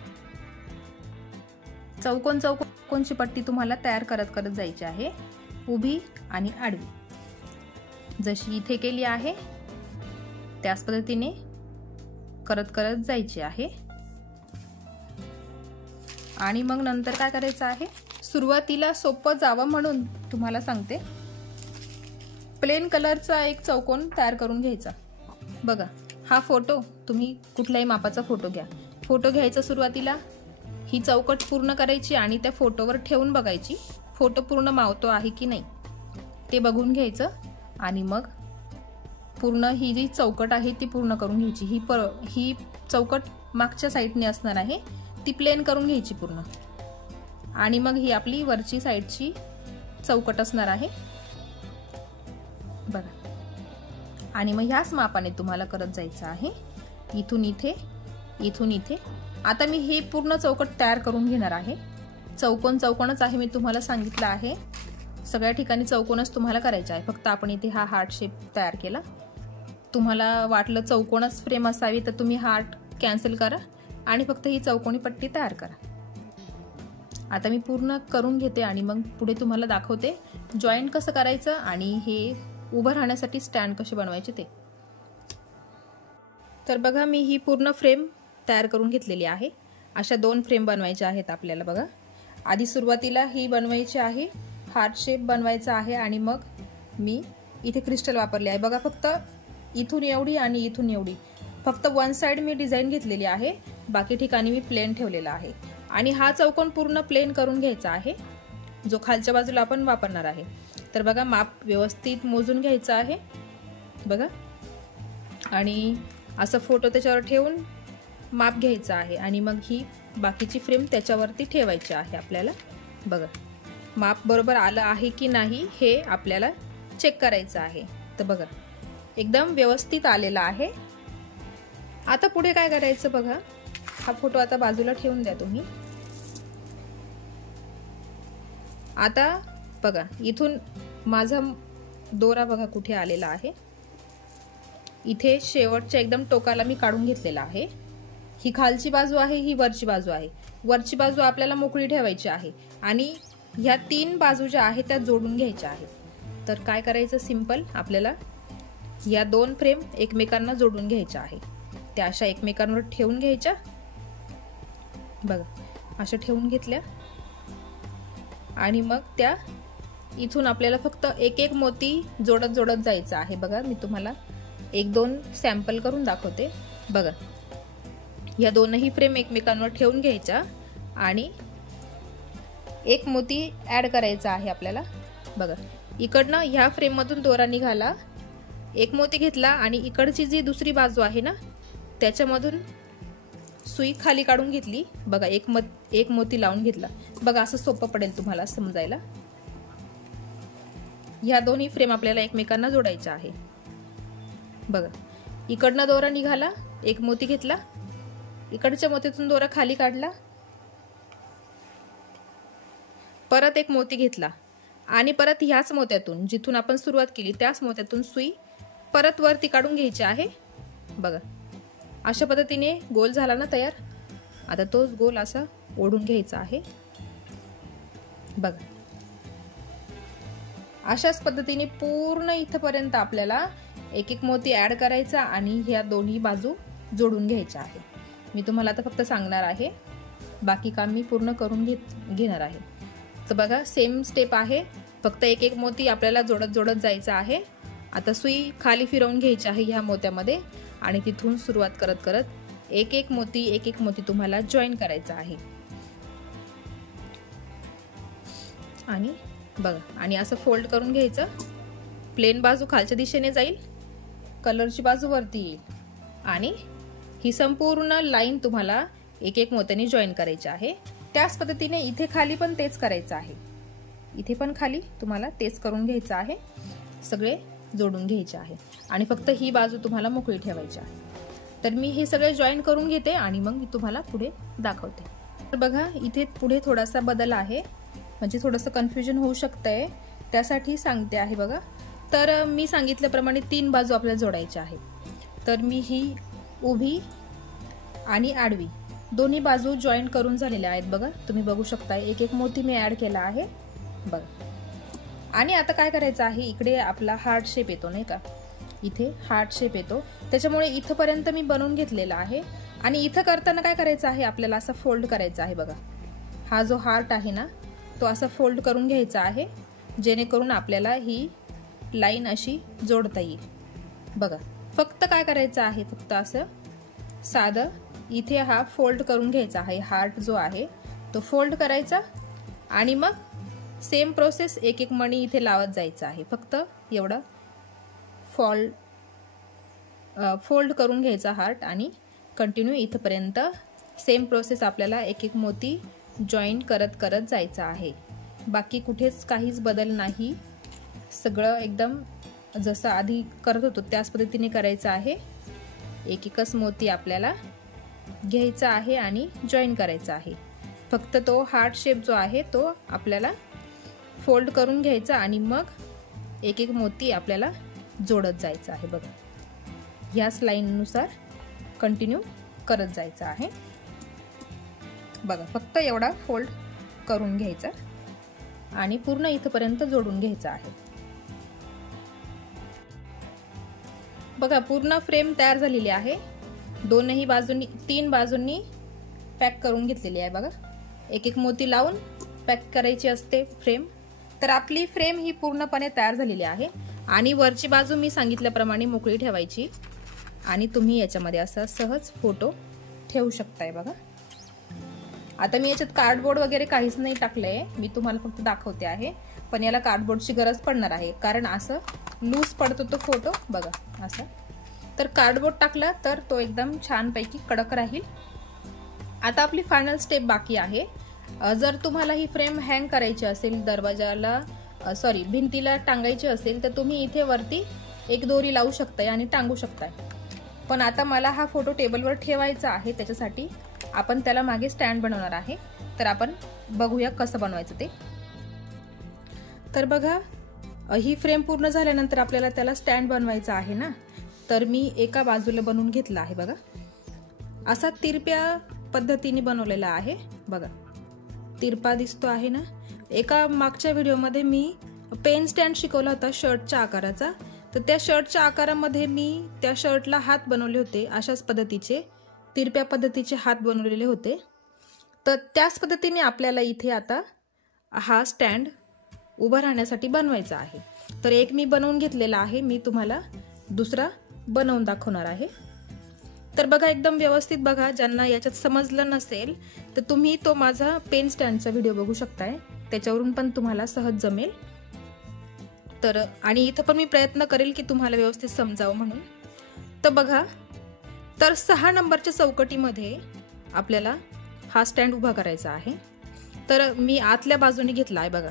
चौकोन चौकोनची पट्टी तुम्हाला तयार करत करत जायची आहे, उभी आणि आडवी. जशी इथे केली आहे त्याच पद्धतीने करत करत जायची आहे. आणि मग नंतर काय करायचं आहे, सुरुवातीला सोपं जावं म्हणून तुम्हाला सांगते, प्लेन कलरचा एक चौकोन तयार करून घ्यायचा. बघा, हा फोटो तुम्ही कुठल्याही मापाचा फोटो घ्या. फोटो घ्यायचा, सुरुवातीला ही चौकट पूर्ण करायची आणि त्या फोटोवर ठेवून बघायची फोटो पूर्ण मावतो आहे की नाही ते बघून घ्यायचं. आणि मग पूर्ण ही जी चौकट आहे ती पूर्ण करून घ्यायची. ही चौकट मागच्या साईडने असणार आहे, ती प्लेन करून घ्यायची पूर्ण. आणि मग ही आपली वरची साईडची चौकट असणार आहे. बघा, आणि मग ह्याच मापाने तुम्हाला करत जायचं आहे, इथून इथे, इथून इथे. आता मी हे पूर्ण चौकट तयार करून घेणार आहे. चौकोन चौकोनच आहे, मी तुम्हाला सांगितलं आहे सगळ्या ठिकाणी चौकोनच तुम्हाला करायचा आहे. फक्त आपण इथे हा हार्ट शेप तयार केला. तुम्हाला वाटलं चौकोनच फ्रेम असावी तर तुम्ही हार्ट कॅन्सल करा आणि फक्त ही चौकोनी पट्टी तयार करा. आता मी पूर्ण करून घेते आणि मग पुढे तुम्हाला दाखवते जॉईंट कसं करायचं आणि हे उभं राहण्यासाठी स्टँड कसे बनवायचे ते. तर बघा, मी ही पूर्ण फ्रेम तयार करून घेतलेली आहे. अशा 2 फ्रेम बनवायच्या आहेत आपल्याला. बघा, आधी सुरुवातीला ही बनवायची आहे, हार्ट शेप बनवायचा आहे आणि मग मी इथे क्रिस्टल वापरले आहे. बघा, फक्त इथून एवढी आणि इथून एवढी, फक्त 1 साइड मी डिझाईन घेतलेली आहे, बाकी ठिकाणी मी प्लेन ठेवलेला आहे. आणि हा चौकोन पूर्ण प्लेन करून घ्यायचा आहे, जो खालच्या बाजूला आपण वापरणार आहे. तर बघा, माप व्यवस्थित मोजून घ्यायचं आहे. बघा, आणि असं फोटो त्याच्यावर ठेवून माप घ्यायचं आहे आणि मग ही बाकीची फ्रेम त्याच्यावरती ठेवायची आहे आपल्याला. बघा, माप बरोबर आलं आहे की नाही हे आपल्याला चेक करायचं आहे. तर बघा, एकदम व्यवस्थित आलेला आहे. आता पुढे काय करायचं, बघा, हा फोटो आता बाजूला ठेवून द्या तुम्ही. आता बघा, इथून माझा दोरा बघा कुठे आलेला आहे. इथे शेवटच्या एकदम टोकाला मी काढून घेतलेला आहे. ही खालची बाजू आहे, ही वरची बाजू आहे. वरची बाजू आपल्याला मोकळी ठेवायची आहे आणि ह्या 3 बाजू ज्या आहेत त्या जोडून घ्यायच्या आहेत. तर काय करायचं, सिंपल, आपल्याला या 2 फ्रेम एकमेकांना जोडून घ्यायच्या आहे. त्या अशा एकमेकांवर ठेवून घ्यायच्या. बघा, अशा ठेवून घेतल्या आणि मग त्या इथून आपल्याला फक्त एक एक मोती जोडत जोडत जायचं आहे. बघा, मी तुम्हाला 1-2 सॅम्पल करून दाखवते. बघा, या 2ही फ्रेम एकमेकांवर ठेवून घ्यायच्या आणि एक मोती ऍड करायचा आहे आपल्याला. बघा, इकडनं ह्या फ्रेम मधून दोरा निघाला, एक मोती घेतला आणि इकडची जी दुसरी बाजू आहे ना त्याच्यामधून सुई खाली काढून घेतली. बघा, एक मोती लावून घेतला. बघा, असं सोपं पडेल तुम्हाला समजायला. ह्या 2ही फ्रेम आपल्याला एकमेकांना जोडायच्या आहे. बघा, इकडनं दोरा निघाला, एक मोती घेतला, इकडच्या मोतीतून दोरा खाली काढला, परत एक मोती घेतला आणि परत ह्याच मोत्यातून जिथून आपण सुरुवात केली त्याच मोत्यातून सुई परत वरती काढून घ्यायची आहे. बघा, अशा पद्धतीने गोल झाला ना तयार. आता तोच गोल असा ओढून घ्यायचा आहे. बघा, अशाच पद्धतीने पूर्ण इथपर्यंत आपल्याला एक एक मोती ऍड करायचा आणि ह्या 2ही बाजू जोडून घ्यायच्या आहे। मी तुम्हाला आता फक्त सांगणार आहे, बाकी काम मी पूर्ण करून घेणार आहे। तर बघा सेम स्टेप आहे, फक्त एक एक मोती आपल्याला जोडत जायचं आहे। आता सुई खाली फिरवून घ्यायची आहे ह्या मोत्यामध्ये आणि तिथून सुरुवात करत करत एक एक मोती तुम्हाला जॉईन करायचा आहे। आणि बघा, आणि असं फोल्ड करून घ्यायचं। प्लेन बाजू खालच्या दिशेने जाईल, कलरची बाजू वरती येईल आणि ही संपूर्ण लाईन तुम्हाला एक एक मोत्याने जॉईन करायची आहे। त्याच पद्धतीने इथे खाली पण तेच करायचं आहे, इथे पण खाली तुम्हाला तेच करून घ्यायचं आहे, सगळे जोडून घ्यायचे आहे आणि फक्त ही बाजू तुम्हाला मोकळी ठेवायची आहे। तर मी हे सगळे जॉईन करून घेते आणि मग मी तुम्हाला पुढे दाखवते। तर बघा इथे पुढे थोडासा बदल आहे, म्हणजे थोडंसं कन्फ्युजन होऊ शकतंय, त्यासाठी सांगते आहे बघा। तर मी सांगितल्याप्रमाणे 3 बाजू आपल्याला जोडायच्या आहेत। तर मी ही उभी आणि आडवी दोन्ही बाजू जॉईन करून झालेल्या आहेत बघा, तुम्ही बघू शकता। एक एक मोती मी ऍड केला आहे बघा। आणि आता काय करायचं आहे, इकडे आपला हार्ट शेप येतो नाही का, इथे हार्ट शेप येतो, त्याच्यामुळे इथपर्यंत मी बनवून घेतलेला आहे। आणि इथं करताना काय करायचं आहे, आपल्याला असं फोल्ड करायचं आहे बघा। हा जो हार्ट आहे ना तो असा फोल्ड करून घ्यायचा आहे, जेणेकरून आपल्याला ही लाईन अशी जोडता येईल बघा। फक्त काय करायचं आहे, फक्त असं साधं इथे हा फोल्ड करून घ्यायचा आहे, हार्ट जो आहे तो फोल्ड करायचा आणि मग सेम प्रोसेस एक एक मणी इथे लावत जायचं आहे। फक्त एवढं फोल्ड करून घ्यायचा हार्ट आणि कंटिन्यू इथपर्यंत सेम प्रोसेस आपल्याला एक एक मोती जॉईन करत जायचं आहे। बाकी कुठेच काहीच बदल नाही, सगळं एकदम जसं आधी करत होतो त्याच पद्धतीने करायचं आहे। एक एकच मोती आपल्याला घ्यायचा आहे आणि जॉईन करायचा आहे। फक्त तो हार्ट शेप जो आहे तो आपल्याला फोल्ड करून घ्यायचा आणि मग एक एक मोती आपल्याला जोडत जायचं आहे बघा। ह्याच लाईननुसार कंटिन्यू करत जायचं आहे बघा। फक्त एवढा फोल्ड करून घ्यायचा आणि पूर्ण इथपर्यंत जोडून घ्यायचं आहे बघा। पूर्ण फ्रेम तयार झालेली आहे, दोनही बाजूंनी 3 बाजूंनी पॅक करून घेतलेली आहे बघा। एक एक मोती लावून पॅक करायची असते फ्रेम। तर आपली फ्रेम ही पूर्णपणे तयार झालेली आहे आणि वरची बाजू मी सांगितल्याप्रमाणे मोकळी ठेवायची आणि तुम्ही याच्यामध्ये असा सहज फोटो ठेवू शकताय बघा। आता मी याच्यात कार्डबोर्ड वगैरे काहीच नाही टाकलंय, मी तुम्हाला फक्त दाखवते आहे, पण याला कार्डबोर्डची गरज पडणार आहे कारण असं लूज पडतो तो फोटो बघा असं। तर कार्डबोर्ड टाकला तर तो एकदम छान पैकी कडक राहील। आता आपली फायनल स्टेप बाकी आहे। जर तुम्हाला ही फ्रेम हँग करायची असेल, दरवाजाला भिंतीला टांगायची असेल तर तुम्ही इथे वरती एक दोरी लावू शकताय आणि टांगू शकताय। पण आता मला हा फोटो टेबलवर ठेवायचा आहे, त्याच्यासाठी आपण त्याला मागे स्टँड बनवणार आहे। तर आपण बघूया कसं बनवायचं ते। तर बघा ही फ्रेम पूर्ण झाल्यानंतर आपल्याला त्याला स्टँड बनवायचा आहे ना, तर मी एका बाजूला बनवून घेतला आहे बघा। असा तिरप्या पद्धतीने बनवलेला आहे बघा, तिरपा दिसतो आहे ना। एका मागच्या व्हिडिओमध्ये मी पेन स्टँड शिकवला होता शर्टच्या आकाराचा, तर त्या शर्टच्या आकारामध्ये मी त्या शर्टला हात बनवले होते, अशाच पद्धतीचे तिरप्या पद्धतीचे हात बनवलेले होते। तर त्याच पद्धतीने आपल्याला इथे आता हा स्टँड उभा राहण्यासाठी बनवायचा आहे। तर एक मी बनवून घेतलेला आहे, मी तुम्हाला दुसरा बनवून दाखवणार आहे। तर बघा एकदम व्यवस्थित बघा, ज्यांना याच्यात समजलं नसेल तर तुम्ही तो माझा पेन स्टँडचा व्हिडिओ बघू शकताय, त्याच्यावरून पण तुम्हाला सहज जमेल। तर आणि इथं पण मी प्रयत्न करेल की तुम्हाला व्यवस्थित समजावं म्हणून। तर बघा, तर 6 नंबरच्या चौकटीमध्ये आपल्याला हा स्टँड उभा करायचा आहे। तर मी आतल्या बाजूने घेतला आहे बघा,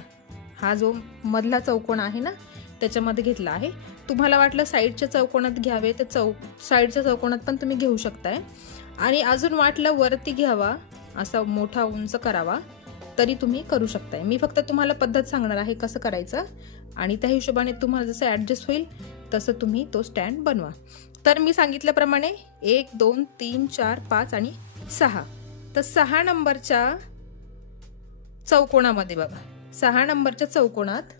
हा जो मधला चौकोन आहे ना त्याच्यामध्ये घेतला आहे। तुम्हाला वाटलं साईडच्या चौकोनात घ्यावे तर साईडच्या चौकोनात पण तुम्ही घेऊ शकताय, आणि अजून वाटलं वरती घ्यावा, असा मोठा उंच करावा तरी तुम्ही करू शकताय। मी फक्त तुम्हाला पद्धत सांगणार आहे कसं करायचं, आणि त्या हिशोबाने तुम्हाला जसं ऍडजस्ट होईल तसं तुम्ही तो स्टँड बनवा। तर मी सांगितल्याप्रमाणे 1 2 3 4 5 आणि 6, तर 6 नंबरच्या चौकोनामध्ये बघा, 6 नंबरच्या चौकोनात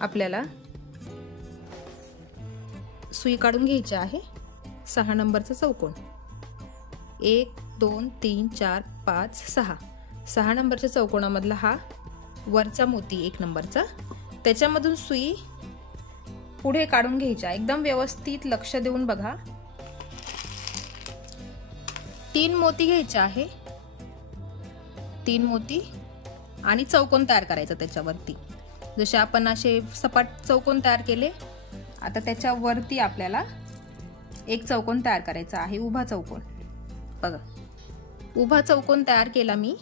आपल्याला सुई काढून घ्यायची आहे। 6 नंबरचा चौकोन 1 2 3 4 5 6 6 नंबरच्या चौकोनामधला हा वरचा मोती 1 नंबरचा, त्याच्यामधून सुई पुढे काढून घ्यायच्या. एकदम व्यवस्थित लक्ष देऊन बघा. 3 मोती घ्यायचे आहे, 3 मोती आणि चौकोन तयार करायचा त्याच्यावरती. जसे आपण असे सपाट चौकोन तयार केले, आता त्याच्यावरती आपल्याला एक चौकोन तयार करायचा आहे, उभा चौकोन. बघा, उभा चौकोन तयार केला मी,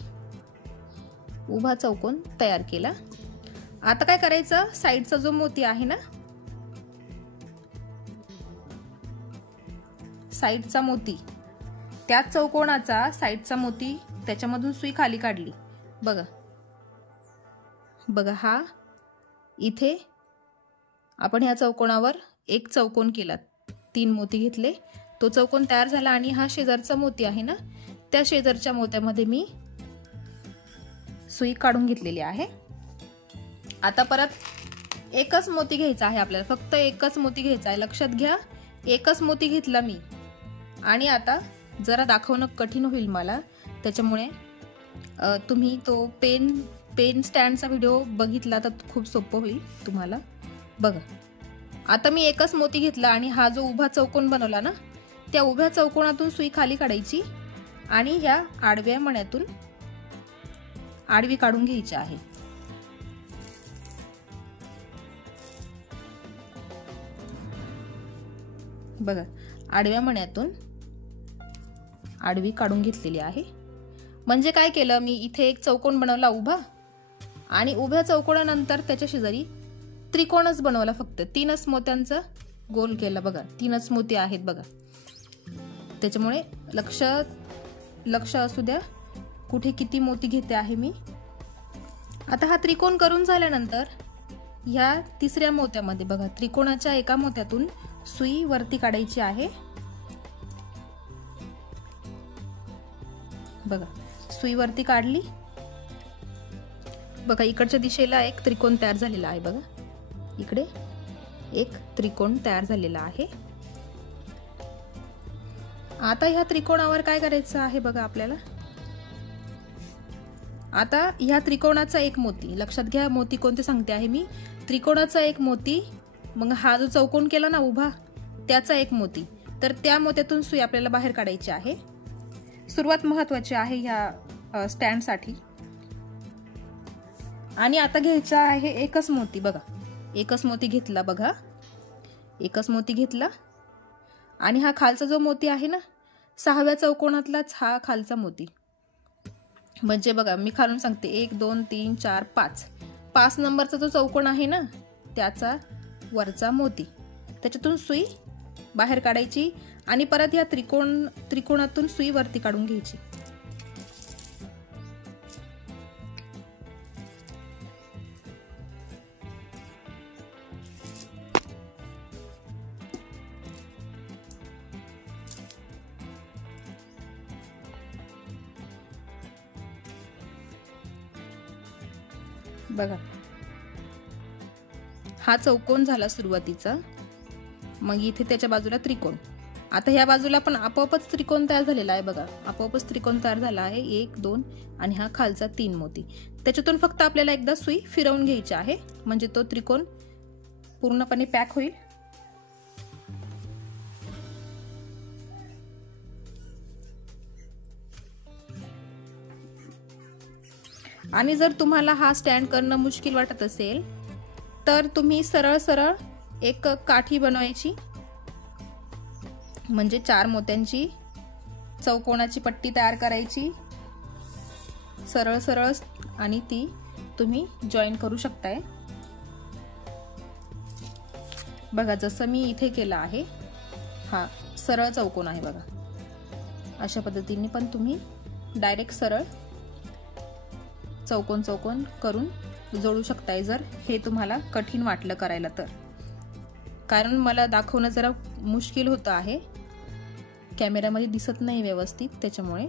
उभा चौकोन तयार केला. आता काय करायचं, साईडचा जो मोती आहे ना, साईडचा मोती, त्या चौकोनाचा साईडचा मोती, त्याच्यामधून सुई खाली काढली. बघा बघा, हा इथे आपण ह्या चौकोनावर एक चौकोन केला, 3 मोती घेतले, तो चौकोन तयार झाला. आणि हा शेजारचा मोती आहे ना, त्या शेजारच्या मोत्यामध्ये मी सुई काढून घेतलेली आहे. आता परत एकच मोती घ्यायचा आहे आपल्याला, फक्त एकच मोती घ्यायचा आहे. लक्षात घ्या, एकच मोती घेतला मी. आणि आता जरा दाखवणं कठीण होईल मला, त्याच्यामुळे तुम्ही तो पेन स्टँडचा व्हिडिओ बघितला तर खूप सोपं होईल तुम्हाला. बघा, आता मी एकच मोती घेतला आणि हा जो उभा चौकोन बनवला ना, त्या उभ्या चौकोनातून सुई खाली काढायची आणि ह्या आडव्या मण्यातून आडवी काढून घ्यायची आहे. बघा, आडव्या मण्यातून आडवी काढून घेतलेली आहे. म्हणजे काय केलं मी, इथे एक चौकोन बनवला उभा, आणि उभ्या चौकोनानंतर त्याच्या शेजारी त्रिकोणच बनवला. फक्त 3च मोत्यांचा गोल केला. बघा, 3च मोती आहेत बघा, त्याच्यामुळे लक्ष असू द्या कुठे किती मोती घेते आहे मी. आता हा त्रिकोण करून झाल्यानंतर ह्या तिसऱ्या मोत्यामध्ये बघा, त्रिकोणाच्या एका मोत्यातून सुई वरती काढायची आहे. बघा, सुई वरती काढली. बघा, इकडच्या दिशेला एक त्रिकोण तयार झालेला आहे. बघा, इकडे एक त्रिकोण तयार झालेला आहे. आता ह्या त्रिकोणावर काय करायचं आहे बघा आपल्याला. आता ह्या त्रिकोणाचा एक मोती, लक्षात घ्या मोती कोणते सांगते आहे मी, त्रिकोणाचा एक मोती, मग हा जो चौकोन केला ना उभा, त्याचा एक मोती, तर त्या मोत्यातून सुई आपल्याला बाहेर काढायची आहे. सुरुवात महत्वाची आहे ह्या स्टँडसाठी. आणि आता घ्यायचा आहे एकच मोती. बघा, एकच मोती घेतला. बघा, एकच मोती घेतला आणि हा खालचा जो मोती आहे ना, 6व्या चौकोनातलाच हा खालचा मोती. म्हणजे बघा, मी खालून सांगते, 1 2 3 4 5 नंबरचा जो चौकोन आहे ना, त्याचा वरचा मोती, त्याच्यातून सुई बाहेर काढायची आणि परत या त्रिकोणातून सुई वरती काढून घ्यायची. बघा, हा चौकोन झाला सुरुवातीचा, मग इथे त्याच्या बाजूला त्रिकोण. आता ह्या बाजूला पण आपोआपच त्रिकोण तयार झालेला आहे. बघा, आपोआपच त्रिकोण तयार झाला आहे, 1 2 आणि हा खालचा 3 मोती. त्याच्यातून फक्त आपल्याला एकदा सुई फिरवून घ्यायची आहे, म्हणजे तो त्रिकोण पूर्णपणे पॅक होईल. आणि जर तुम्हाला हा स्टँड करणं मुश्किल वाटत असेल तर तुम्ही सरळ सरळ एक काठी बनवायची, म्हणजे 4 मोत्यांची चौकोनाची पट्टी तयार करायची सरळ सरळ, आणि ती तुम्ही जॉईन करू शकताय. बघा, जसं मी इथे केलं आहे, हा सरळ चौकोन आहे. बघा, अशा पद्धतीने पण तुम्ही डायरेक्ट सरळ चौकोन चौकोन करून जोडू शकताय, जर हे तुम्हाला कठीण वाटलं करायला तर. कारण मला दाखवणं जरा मुश्किल होतं आहे, कॅमेऱ्यामध्ये दिसत नाही व्यवस्थित, त्याच्यामुळे.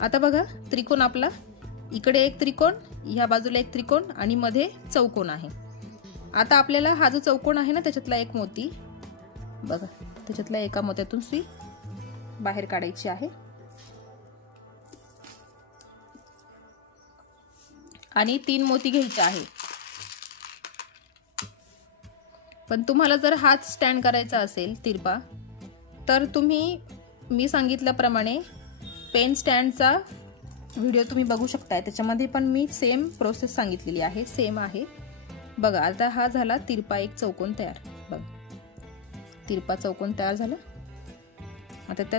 आता बघा, त्रिकोण आपला, इकडे एक त्रिकोण, ह्या बाजूला एक त्रिकोण आणि मध्ये चौकोन आहे. आता आपल्याला हा जो चौकोन आहे ना, त्याच्यातला एक मोती, बघा, त्याच्यातल्या एका मोत्यातून सुई बाहेर काढायची आहे. आणि 3 मोती घ्यायचे आहे. पण तुम्हाला जर हात स्टँड करायचा असेल तिरपा, तर तुम्ही मी सांगितल्याप्रमाणे पेन स्टँडचा व्हिडिओ तुम्ही बघू शकताय. त्याच्यामध्ये पण मी सेम प्रोसेस सांगितलेली आहे, सेम आहे. बघा आता हा झाला तिरपा एक चौकोन तयार. बघा तिरपा चौकोन तयार झाला. आता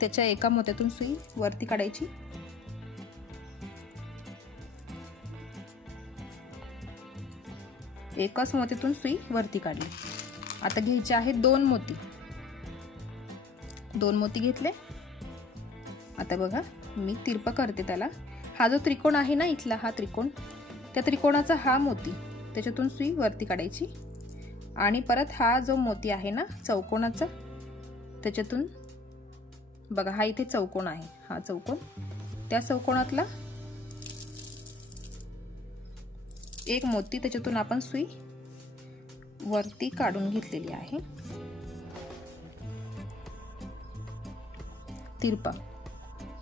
त्याच्या एका मोत्यातून सुई वरती काढायची. एकाच मोत्यातून सुई वरती काढली. आता घ्यायचे आहेत 2 मोती. 2 मोती घेतले. आता बघा मी तिरपा करते त्याला. हा जो त्रिकोण आहे ना इथला, हा त्रिकोण, त्या त्रिकोणाचा हा मोती, त्याच्यातून सुई वरती काढायची. आणि परत हा जो मोती आहे ना चौकोनाचा, त्याच्यातून बघा हा इथे चौकोन आहे, हा चौकोन, त्या चौकोनातला एक मोती, त्याच्यातून आपण सुई वरती काढून घेतलेली आहे. तिरपा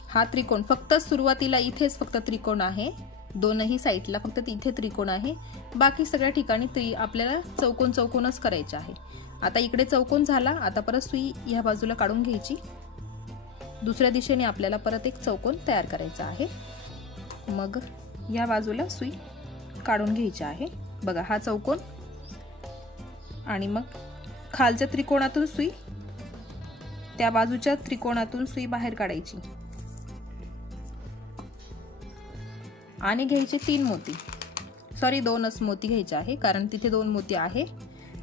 हा त्रिकोण फक्त सुरुवातीला इथेच फक्त त्रिकोण आहे, दोनही साईडला फक्त इथे त्रिकोण आहे. बाकी सगळ्या ठिकाणी आपल्याला चौकोन चौकोनच करायचे आहे. आता इकडे चौकोन झाला. आता परत सुई ह्या बाजूला काढून घ्यायची. दुसऱ्या दिशेने आपल्याला परत एक चौकोन तयार करायचा आहे. मग या बाजूला सुई काढून घ्यायची आहे. बघा हा चौकोन, आणि मग खालच्या त्रिकोणातून सुई त्या बाजूच्या त्रिकोणातून सुई बाहेर काढायची आणि घ्यायचे 3 मोती. सॉरी 2च मोती घ्यायचे आहे, कारण तिथे 2 मोती आहे.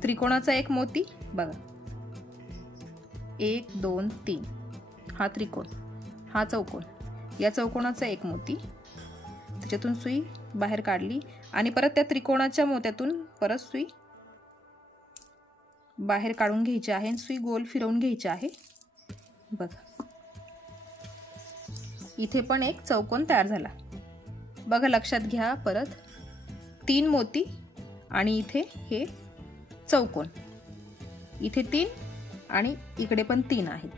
त्रिकोणाचा एक मोती, बघा 1 2 3, हा त्रिकोण, हा चौकोन, या चौकोनाचा एक मोती, त्याच्यातून सुई बाहेर काढली आणि परत त्या त्रिकोणाच्या मोत्यातून परत सुई बाहेर काढून घ्यायची आहे. सुई गोल फिरवून घ्यायची आहे. बघा इथे पण एक चौकोन तयार झाला. बघा लक्षात घ्या, परत 3 मोती आणि इथे हे चौकोन, इथे 3 आणि इकडे पण 3 आहेत.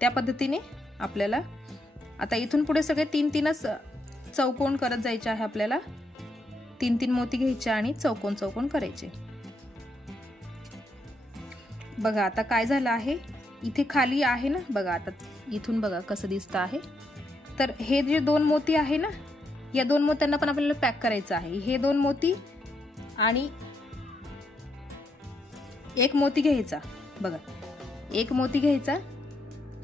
त्या पद्धतीने आपल्याला आता इथून पुढे सगळे 3-3च चौकोन करत जायचे आहे. आपल्याला 3-3 मोती घ्यायचे आणि चौकोन चौकोन करायचे. बघा आता काय झालं आहे, इथे खाली आहे ना, बघा आता इथून बघा कसं दिसतं आहे. तर हे जे 2 मोती आहे ना, या 2 मोत्यांना पण आपल्याला पॅक करायचं आहे. हे 2 मोती आणि एक मोती घ्यायचा. बघा एक मोती घ्यायचा,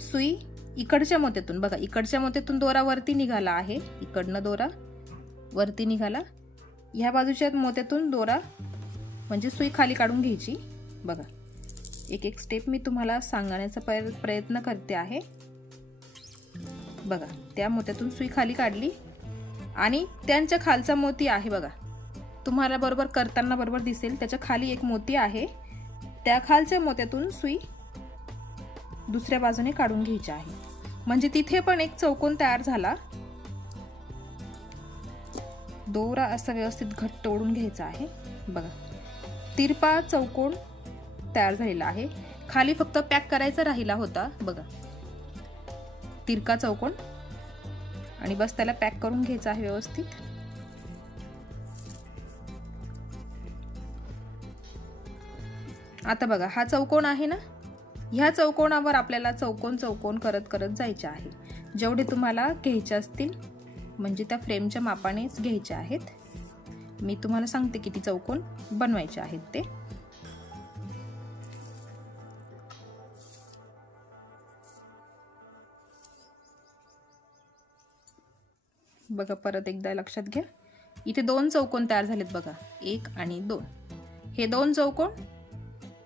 सुई इकडच्या मोत्यातून, बघा इकडच्या मोत्यातून दोरा वरती निघाला आहे, इकडनं दोरा वरती निघाला. ह्या बाजूच्या मोत्यातून दोरा म्हणजे सुई खाली काढून घ्यायची. बघा एक एक स्टेप मी तुम्हाला सांगण्याचा प्रयत्न करते आहे. बघा त्या मोत्यातून सुई खाली काढली आणि त्यांच्या खालचा मोती आहे, बघा तुम्हाला बरोबर करताना बरोबर दिसेल, त्याच्या खाली एक मोती आहे. त्या खालच्या मोत्यातून सुई दुसऱ्या बाजूने काढून घ्यायची आहे. म्हणजे तिथे पण एक चौकोन तयार झाला. दोरा असा व्यवस्थित घट्ट ओढून घ्यायचा आहे. बघा तिरपा चौकोन तयार झालेला आहे. खाली फक्त पॅक करायचा राहिला होता. बघा तिरका चौकोन, आणि बस त्याला पॅक करून घ्यायचा आहे व्यवस्थित. आता बघा हा चौकोन आहे ना, ह्या चौकोनावर आपल्याला चौकोन चौकोन करत करत जायचे आहे. जेवढे तुम्हाला घ्यायचे असतील, म्हणजे त्या फ्रेमच्या मापानेच घ्यायचे आहेत. मी तुम्हाला सांगते किती चौकोन बनवायचे आहेत ते. बघा परत एकदा लक्षात घ्या, इथे 2 चौकोन तयार झालेत. बघा 1 आणि 2, हे 2 चौकोन,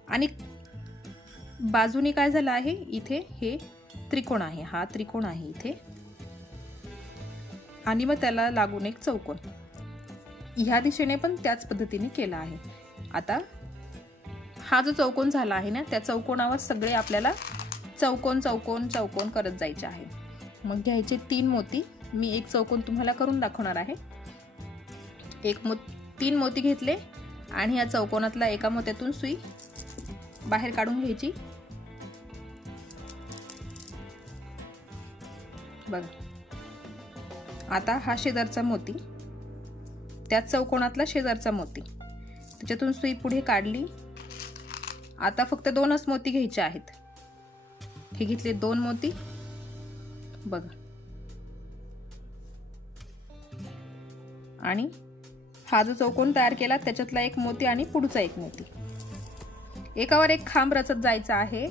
आणि बाजूने काय झालं आहे, इथे हे त्रिकोण आहे, हा त्रिकोण आहे इथे, आणि मग त्याला लागून एक चौकोन. ह्या दिशेने पण त्याच पद्धतीने केला आहे. आता हा जो चौकोन झाला आहे ना, त्या चौकोनावर सगळे आपल्याला चौकोन चौकोन चौकोन करत जायचे आहे. मग घ्यायचे 3 मोती. मी एक चौकोन तुम्हाला करून दाखवणार आहे. 3 मोती घेतले आणि या चौकोनातला एका मोत्यातून सुई बाहेर काढून घ्यायची. बघा आता हा शेजारचा मोती त्याच चौकोनातला शेजारचा मोती, त्याच्यातून सुई पुढे काढली. आता फक्त 2च मोती घ्यायचे आहेत. हे घेतले 2 मोती बघा, आणि हा जो चौकोन तयार केला त्याच्यातला एक मोती आणि पुढचा एक मोती, एकावर एक खांब रचत जायचा आहे.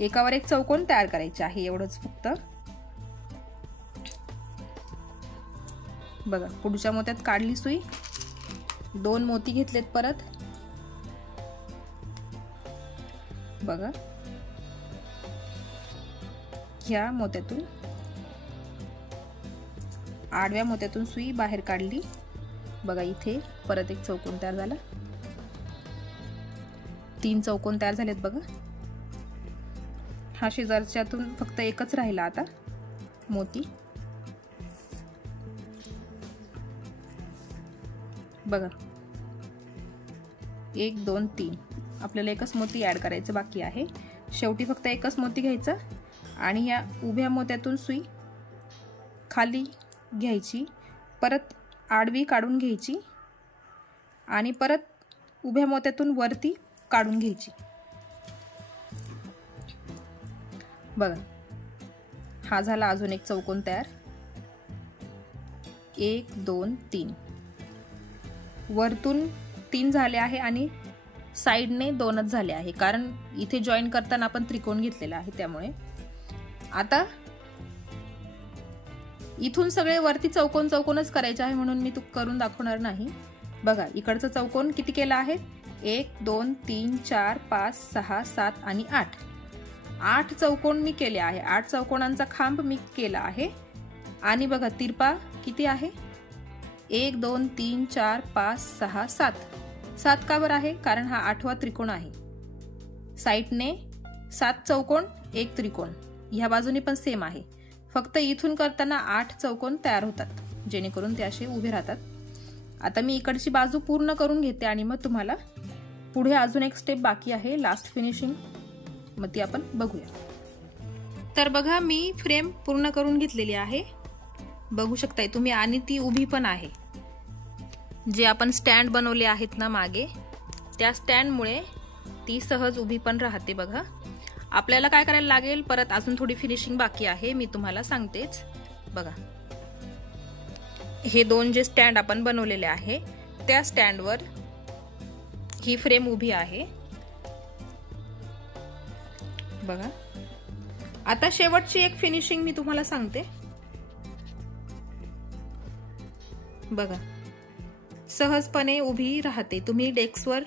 एकावर एक चौकोन तयार करायचे आहे, एवढंच फक्त. बघा, पुढच्या मोत्यात काढली सुई, 2 मोती घेतलेत परत बघा. ह्या मोत्यातून, आडव्या मोत्यातून सुई बाहेर काढली बघा. इथे परत एक चौकोन तयार झाला. 3 चौकोन तयार झालेत बघा. हा शेजारच्यातून फक्त एकच राहिला आता मोती बघा. 1 2 3 आपल्याला एकच मोती ऍड करायचं बाकी आहे. शेवटी फक्त एकच मोती घ्यायचा आणि या उभ्या मोत्यातून सुई खाली घ्यायची, परत आडवी काढून घ्यायची आणि परत उभ्या मोत्यातून वरती काढून घ्यायची बघा. हा झाला अजून एक चौकोन तयार. 1 2 3 वरतून 3 झाले आहे आणि साइडने 2च झाले आहे, कारण इथे जॉईन करताना आपण त्रिकोण घेतलेला आहे त्यामुळे. आता इथून सगळे वरती चौकोन चौकोनच करायचे आहे म्हणून मी करून दाखवणार नाही बघा. इकडचा चौकोन किती केला आहे? 1 2 3 4 5 6 7 आणि 8 चौकोन मी केले आहे. 8 चौकोनांचा खांब मी केला आहे. आणि बघा तिरपा किती आहे? 1 2 3 4 5 6 7 का बरं आहे? कारण हा 8वा त्रिकोण आहे. साइडने 7 चौकोन 1 त्रिकोण, ह्या बाजूने पण सेम आहे. फक्त इथून करताना 8 चौकोन तयार होतात, जेणेकरून ते असे उभे राहतात. आता मी इकडची बाजू पूर्ण करून घेते आणि मग तुम्हाला पुढे अजून एक स्टेप बाकी आहे, लास्ट फिनिशिंग, मग ती आपण बघूया. तर बघा, मी फ्रेम पूर्ण करून घेतलेली आहे, बघू शकताय तुम्ही. आणि ती उभी पण आहे. जे आपण स्टँड बनवले आहेत ना मागे, त्या स्टँडमुळे ती सहज उभी पण राहते बघा. आपल्याला काय करायला लागेल, परत अजून थोडी फिनिशिंग बाकी आहे, मी तुम्हाला सांगतेच बघा. हे 2 जे स्टँड आपण बनवलेले आहे त्या स्टँडवर ही फ्रेम उभी आहे बघा. आता शेवटची एक फिनिशिंग मी तुम्हाला सांगते बघा. सहजपणे उभी राहते, तुम्ही डेस्कवर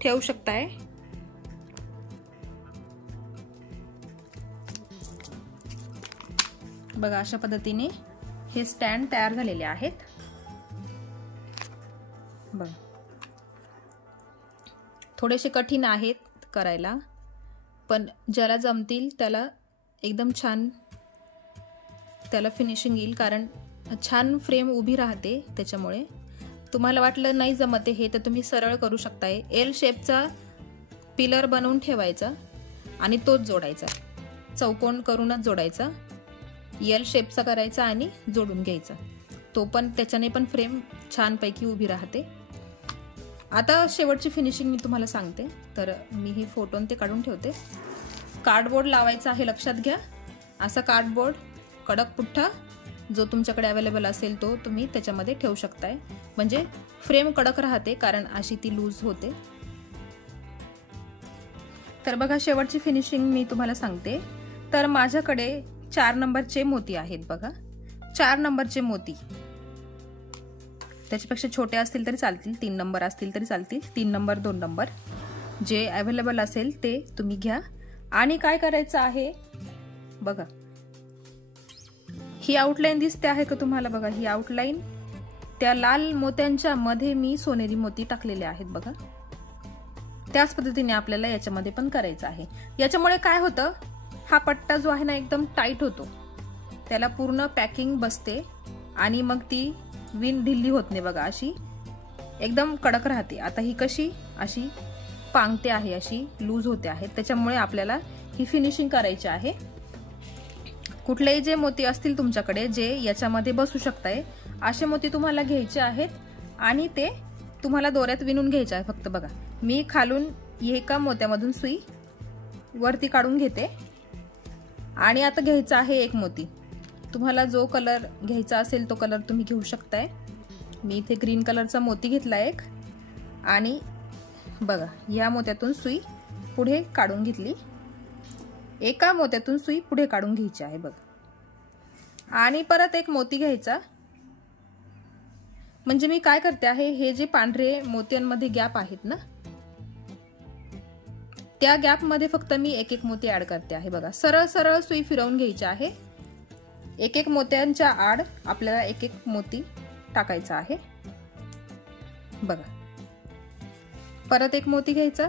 ठेवू शकताय. बघा, अशा पद्धतीने हे स्टँड तयार झालेले आहेत बघा. थोडेसे कठीण आहेत करायला, पण ज्याला जमतील त्याला एकदम छान त्याला फिनिशिंग येईल, कारण छान फ्रेम उभी राहते. त्याच्यामुळे तुम्हाला वाटलं नाही जमते हे, तर तुम्ही सरळ करू शकताय. एल शेपचा पिलर बनवून ठेवायचा आणि तोच जोडायचा, चौकोन करूनच जोडायचा. एल शेपचा करायचा आणि जोडून घ्यायचा, तो पण त्याच्याने पण फ्रेम छानपैकी उभी राहते. आता शेवटची फिनिशिंग मी तुम्हाला सांगते. तर मी ही फोटो ते काढून ठेवते. कार्डबोर्ड लावायचा आहे, लक्षात घ्या. असा कार्डबोर्ड, कडक पुठ्ठा जो तुमच्याकडे अवेलेबल असेल तो तुम्ही त्याच्यामध्ये ठेवू शकताय, म्हणजे फ्रेम कडक राहते, कारण अशी ती लूज होते. तर बघा, शेवटची फिनिशिंग मी तुम्हाला सांगते. तर माझ्याकडे 4 नंबरचे मोती आहेत बघा. 4 नंबरचे मोती, त्याच्यापेक्षा छोटे असतील तरी चालतील, 3 नंबर असतील तरी चालतील. 3 नंबर 2 नंबर जे अवेलेबल असेल ते तुम्ही घ्या. आणि काय करायचं आहे बघा, ही आउटलाईन दिसते आहे का तुम्हाला? बघा, ही आउटलाईन, त्या लाल मोत्यांच्या मध्ये मी सोनेरी मोती टाकलेले आहेत बघा. त्याच पद्धतीने आपल्याला याच्यामध्ये पण करायचं आहे. याच्यामुळे काय होतं, हा पट्टा जो आहे ना एकदम टाईट होतो, त्याला पूर्ण पॅकिंग बसते आणि मग ती विण ढिल्ली होत नाही बघा, अशी एकदम कडक राहते. आता ही कशी अशी पांगते आहे, अशी लूज होते आहे. त्याच्यामुळे आपल्याला ही फिनिशिंग करायची आहे. कुठलेही जे मोती असतील तुमच्याकडे जे याच्यामध्ये बसू शकताय, असे मोती तुम्हाला घ्यायचे आहेत आणि ते तुम्हाला दोऱ्यात विणून घ्यायचे आहे फक्त। बघा मी खालून एका मोत्यामधून सुई वरती काढून घेते आणि आता घ्यायचा आहे एक मोती। तुम्हाला जो कलर घ्यायचा असेल तो कलर तुम्ही घेऊ शकताय। मी इथे ग्रीन कलरचा मोती घेतला एक आणि बघा या मोत्यातून सुई पुढे काढून घेतली। एका मोत्यातून सुई पुढे काढून घ्यायची आहे बघा आणि परत एक मोती घ्यायचा। म्हणजे मी काय करते आहे, हे जे पांढरे मोत्यांमध्ये गॅप आहेत ना, त्या गॅप मध्ये फक्त मी एक एक मोती ऍड करते आहे। बघा सरळ सरळ सुई फिरवून घ्यायची आहे। एक एक मोत्यांच्या आड आपल्याला एक एक मोती टाकायचा आहे। बघा परत एक मोती घ्यायचा,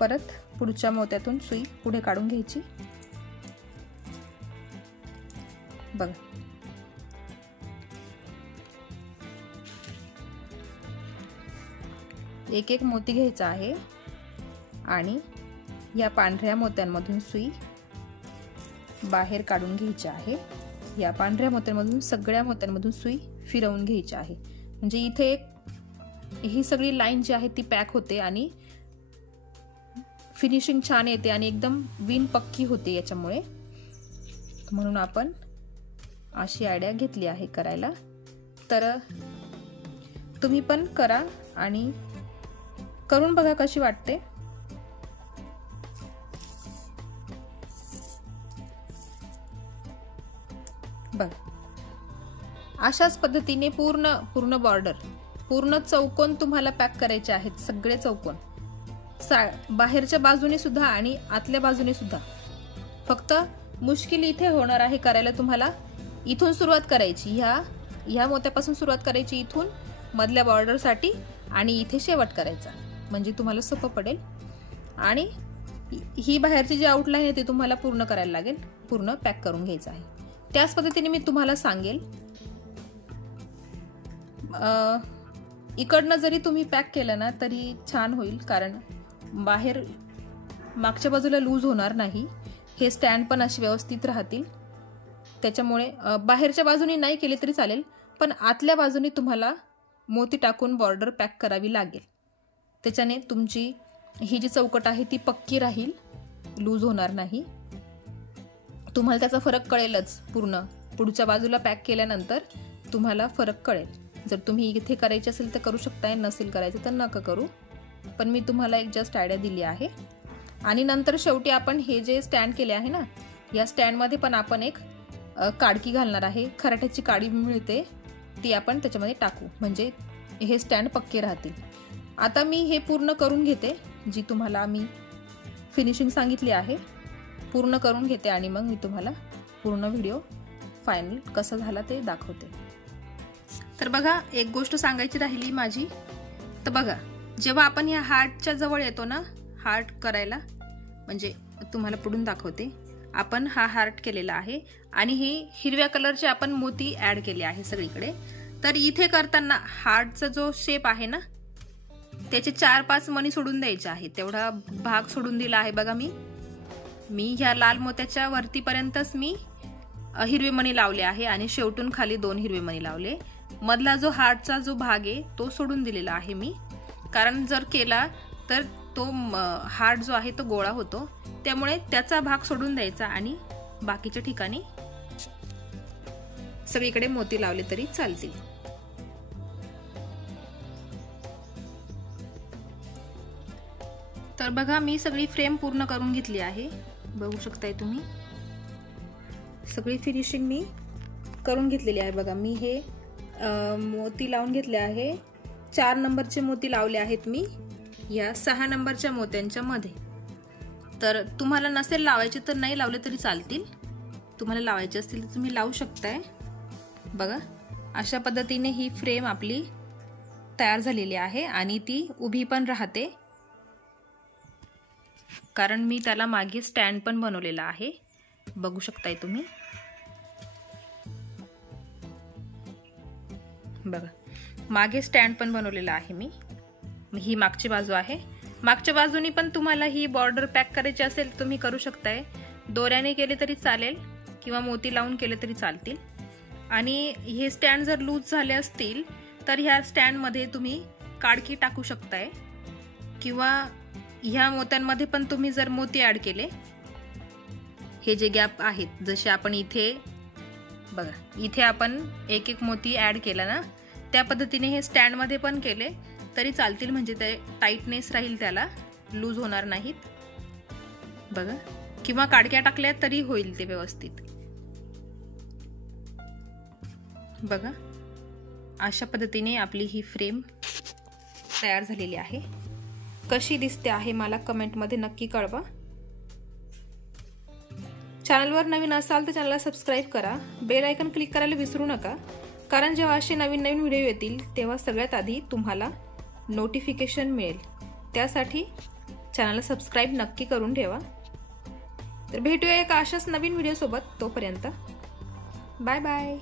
परत पुढच्या मोत्यातून सुई पुढे काढून घ्यायची। बघा एक एक मोती घ्यायचा आहे आणि या पांढऱ्या मोत्यांमधून सुई बाहेर काढून घ्यायची आहे। या पांढऱ्या मोत्यांमधून सगळ्या मोत्यांमधून सुई फिरवून घ्यायची आहे। म्हणजे इथे ही सगळी लाईन जी आहे ती पॅक होते आणि फिनिशिंग छान येते आणि एकदम विण पक्की होते याच्यामुळे। म्हणून आपण अशी आयडिया घेतली आहे करायला। तर तुम्ही पण करा आणि करून बघा कशी वाटते। बघ अशाच पद्धतीने पूर्ण बॉर्डर पूर्ण चौकोन तुम्हाला पॅक करायचे आहेत। सगळे चौकोन बाहेरच्या बाजूने सुद्धा आणि आतल्या बाजूने सुद्धा। फक्त मुश्किल इथे होणार आहे करायला। तुम्हाला इथून सुरुवात करायची, ह्या मोत्यापासून सुरुवात करायची इथून मधल्या बॉर्डर साठी आणि इथे शेवट करायचा, म्हणजे तुम्हाला सोपं पडेल। आणि ही बाहेरची जी आउटलाईन आहे ती तुम्हाला पूर्ण करायला लागेल, पूर्ण पॅक करून घ्यायचं आहे। त्याच पद्धतीने मी तुम्हाला सांगेल, इकडनं जरी तुम्ही पॅक केलं ना तरी छान होईल, कारण बाहेर मागच्या बाजूला लूज होणार नाही। हे स्टँड पण असे व्यवस्थित राहतील, त्याच्यामुळे बाहेरच्या बाजूने नाही केले तरी चालेल, पण आतल्या बाजूने तुम्हाला मोती टाकून बॉर्डर पॅक करावी लागेल। त्याच्याने तुमची ही जी चौकट आहे ती पक्की राहील, लूज होणार नाही। तुम्हाला त्याचा फरक कळेलच। पूर्ण पुढच्या बाजूला पॅक केल्यानंतर तुम्हाला फरक कळेल। जर तुम्ही इथे करायचे असेल तर करू शकताय, नसेल करायचं तर नका करू, पण मी तुम्हाला एक जस्ट आयडिया दिली आहे। आणि नंतर शेवटी आपण हे जे स्टँड केले आहे ना, या स्टँड मध्ये पण आपण एक काडकी घालणार आहे। खराट्याची काडी मिळते ती आपण त्याच्यामध्ये टाकू, म्हणजे हे स्टँड पक्के राहतील। आता मी हे पूर्ण करून घेते, जी तुम्हाला मी फिनिशिंग सांगितली आहे पूर्ण करून घेते आणि मग मी तुम्हाला पूर्ण व्हिडिओ फायनल कसा झाला ते दाखवते। तर बघा एक गोष्ट सांगायची राहिली माझी, तर बघा जेव्हा आपण या हार्टच्या जवळ येतो ना, हार्ट करायला, म्हणजे तुम्हाला पुढून दाखवते, आपण हा हार्ट केलेला आहे आणि हे हिरव्या कलरचे आपण मोती ऍड केले आहे सगळीकडे। तर इथे करताना हार्टचा जो शेप आहे ना, त्याचे 4-5 मणी सोडून द्यायचे आहे, तेवढा भाग सोडून दिला आहे। बघा मी ह्या लाल मोत्याच्या वरतीपर्यंतच मी हिरवे मणी लावले आहे आणि शेवटून खाली 2 हिरवे मणी लावले। मधला जो हार्टचा जो भाग आहे तो सोडून दिलेला आहे मी, कारण जर केला तर तो हार्ट जो आहे तो गोळा होतो, त्यामुळे त्याचा भाग सोडून द्यायचा आणि बाकीच्या ठिकाणी सगळीकडे मोती लावले तरी चालतील। तर बघा मी सगळी फ्रेम पूर्ण करून घेतली आहे, बघू शकताय तुम्ही सगळी फिनिशिंग मी करून घेतलेली आहे। बघा मी हे मोती लावून घेतले आहे, 4 नंबरचे मोती लावले आहेत मी या 6 नंबरच्या मोत्यांच्या मध्ये। तर तुम्हाला नसेल लावायचे तर नाही लावले तरी चालतील, तुम्हाला लावायचे असतील तर तुम्ही लावू शकताय। बघा अशा पद्धतीने ही फ्रेम आपली तयार झालेली आहे आणि ती उभी पण राहते, कारण मी त्याला मागे स्टँड पण बनवलेला आहे, बघू शकताय तुम्ही। बघा मागे स्टँड पण बनवलेला आहे मी, ही मागची बाजू आहे। मागच्या बाजूनी पण तुम्हाला ही बॉर्डर पॅक करायची असेल तुम्ही करू शकताय, दोऱ्याने केले तरी चालेल, किंवा मोती लावून केले तरी चालतील। आणि हे स्टँड जर लूज झाले असतील तर ह्या स्टँड मध्ये तुम्ही काडकी टाकू शकताय, किंवा ह्या मोत्यांमध्ये पण तुम्ही जर मोती ऍड केले, हे जे गॅप आहेत जसे आपण इथे बघा, इथे आपण एक एक मोती ऍड केला ना, त्या पद्धतीने हे स्टँड मध्ये पण केले तरी चालतील, म्हणजे ते टाइटनेस राहील, त्याला लूज होणार नाहीत बघा, किंवा काडक्या टाकल्या तरी होईल ते व्यवस्थित बघा। अशा पद्धतीने आपली ही फ्रेम तयार झालेली आहे। कशी दिसते आहे मला कमेंटमध्ये नक्की कळवा। चॅनलवर नवीन असाल तर चॅनलला सबस्क्राईब करा, बेल आयकॉन क्लिक करायला विसरू नका, कारण जेव्हा असे नवीन नवीन व्हिडिओ येतील तेव्हा सगळ्यात आधी तुम्हाला नोटिफिकेशन मिळेल। त्यासाठी चॅनलला सबस्क्राईब नक्की करून ठेवा। तर भेटूया एका अशाच नवीन व्हिडिओ सोबत, तोपर्यंत बाय बाय।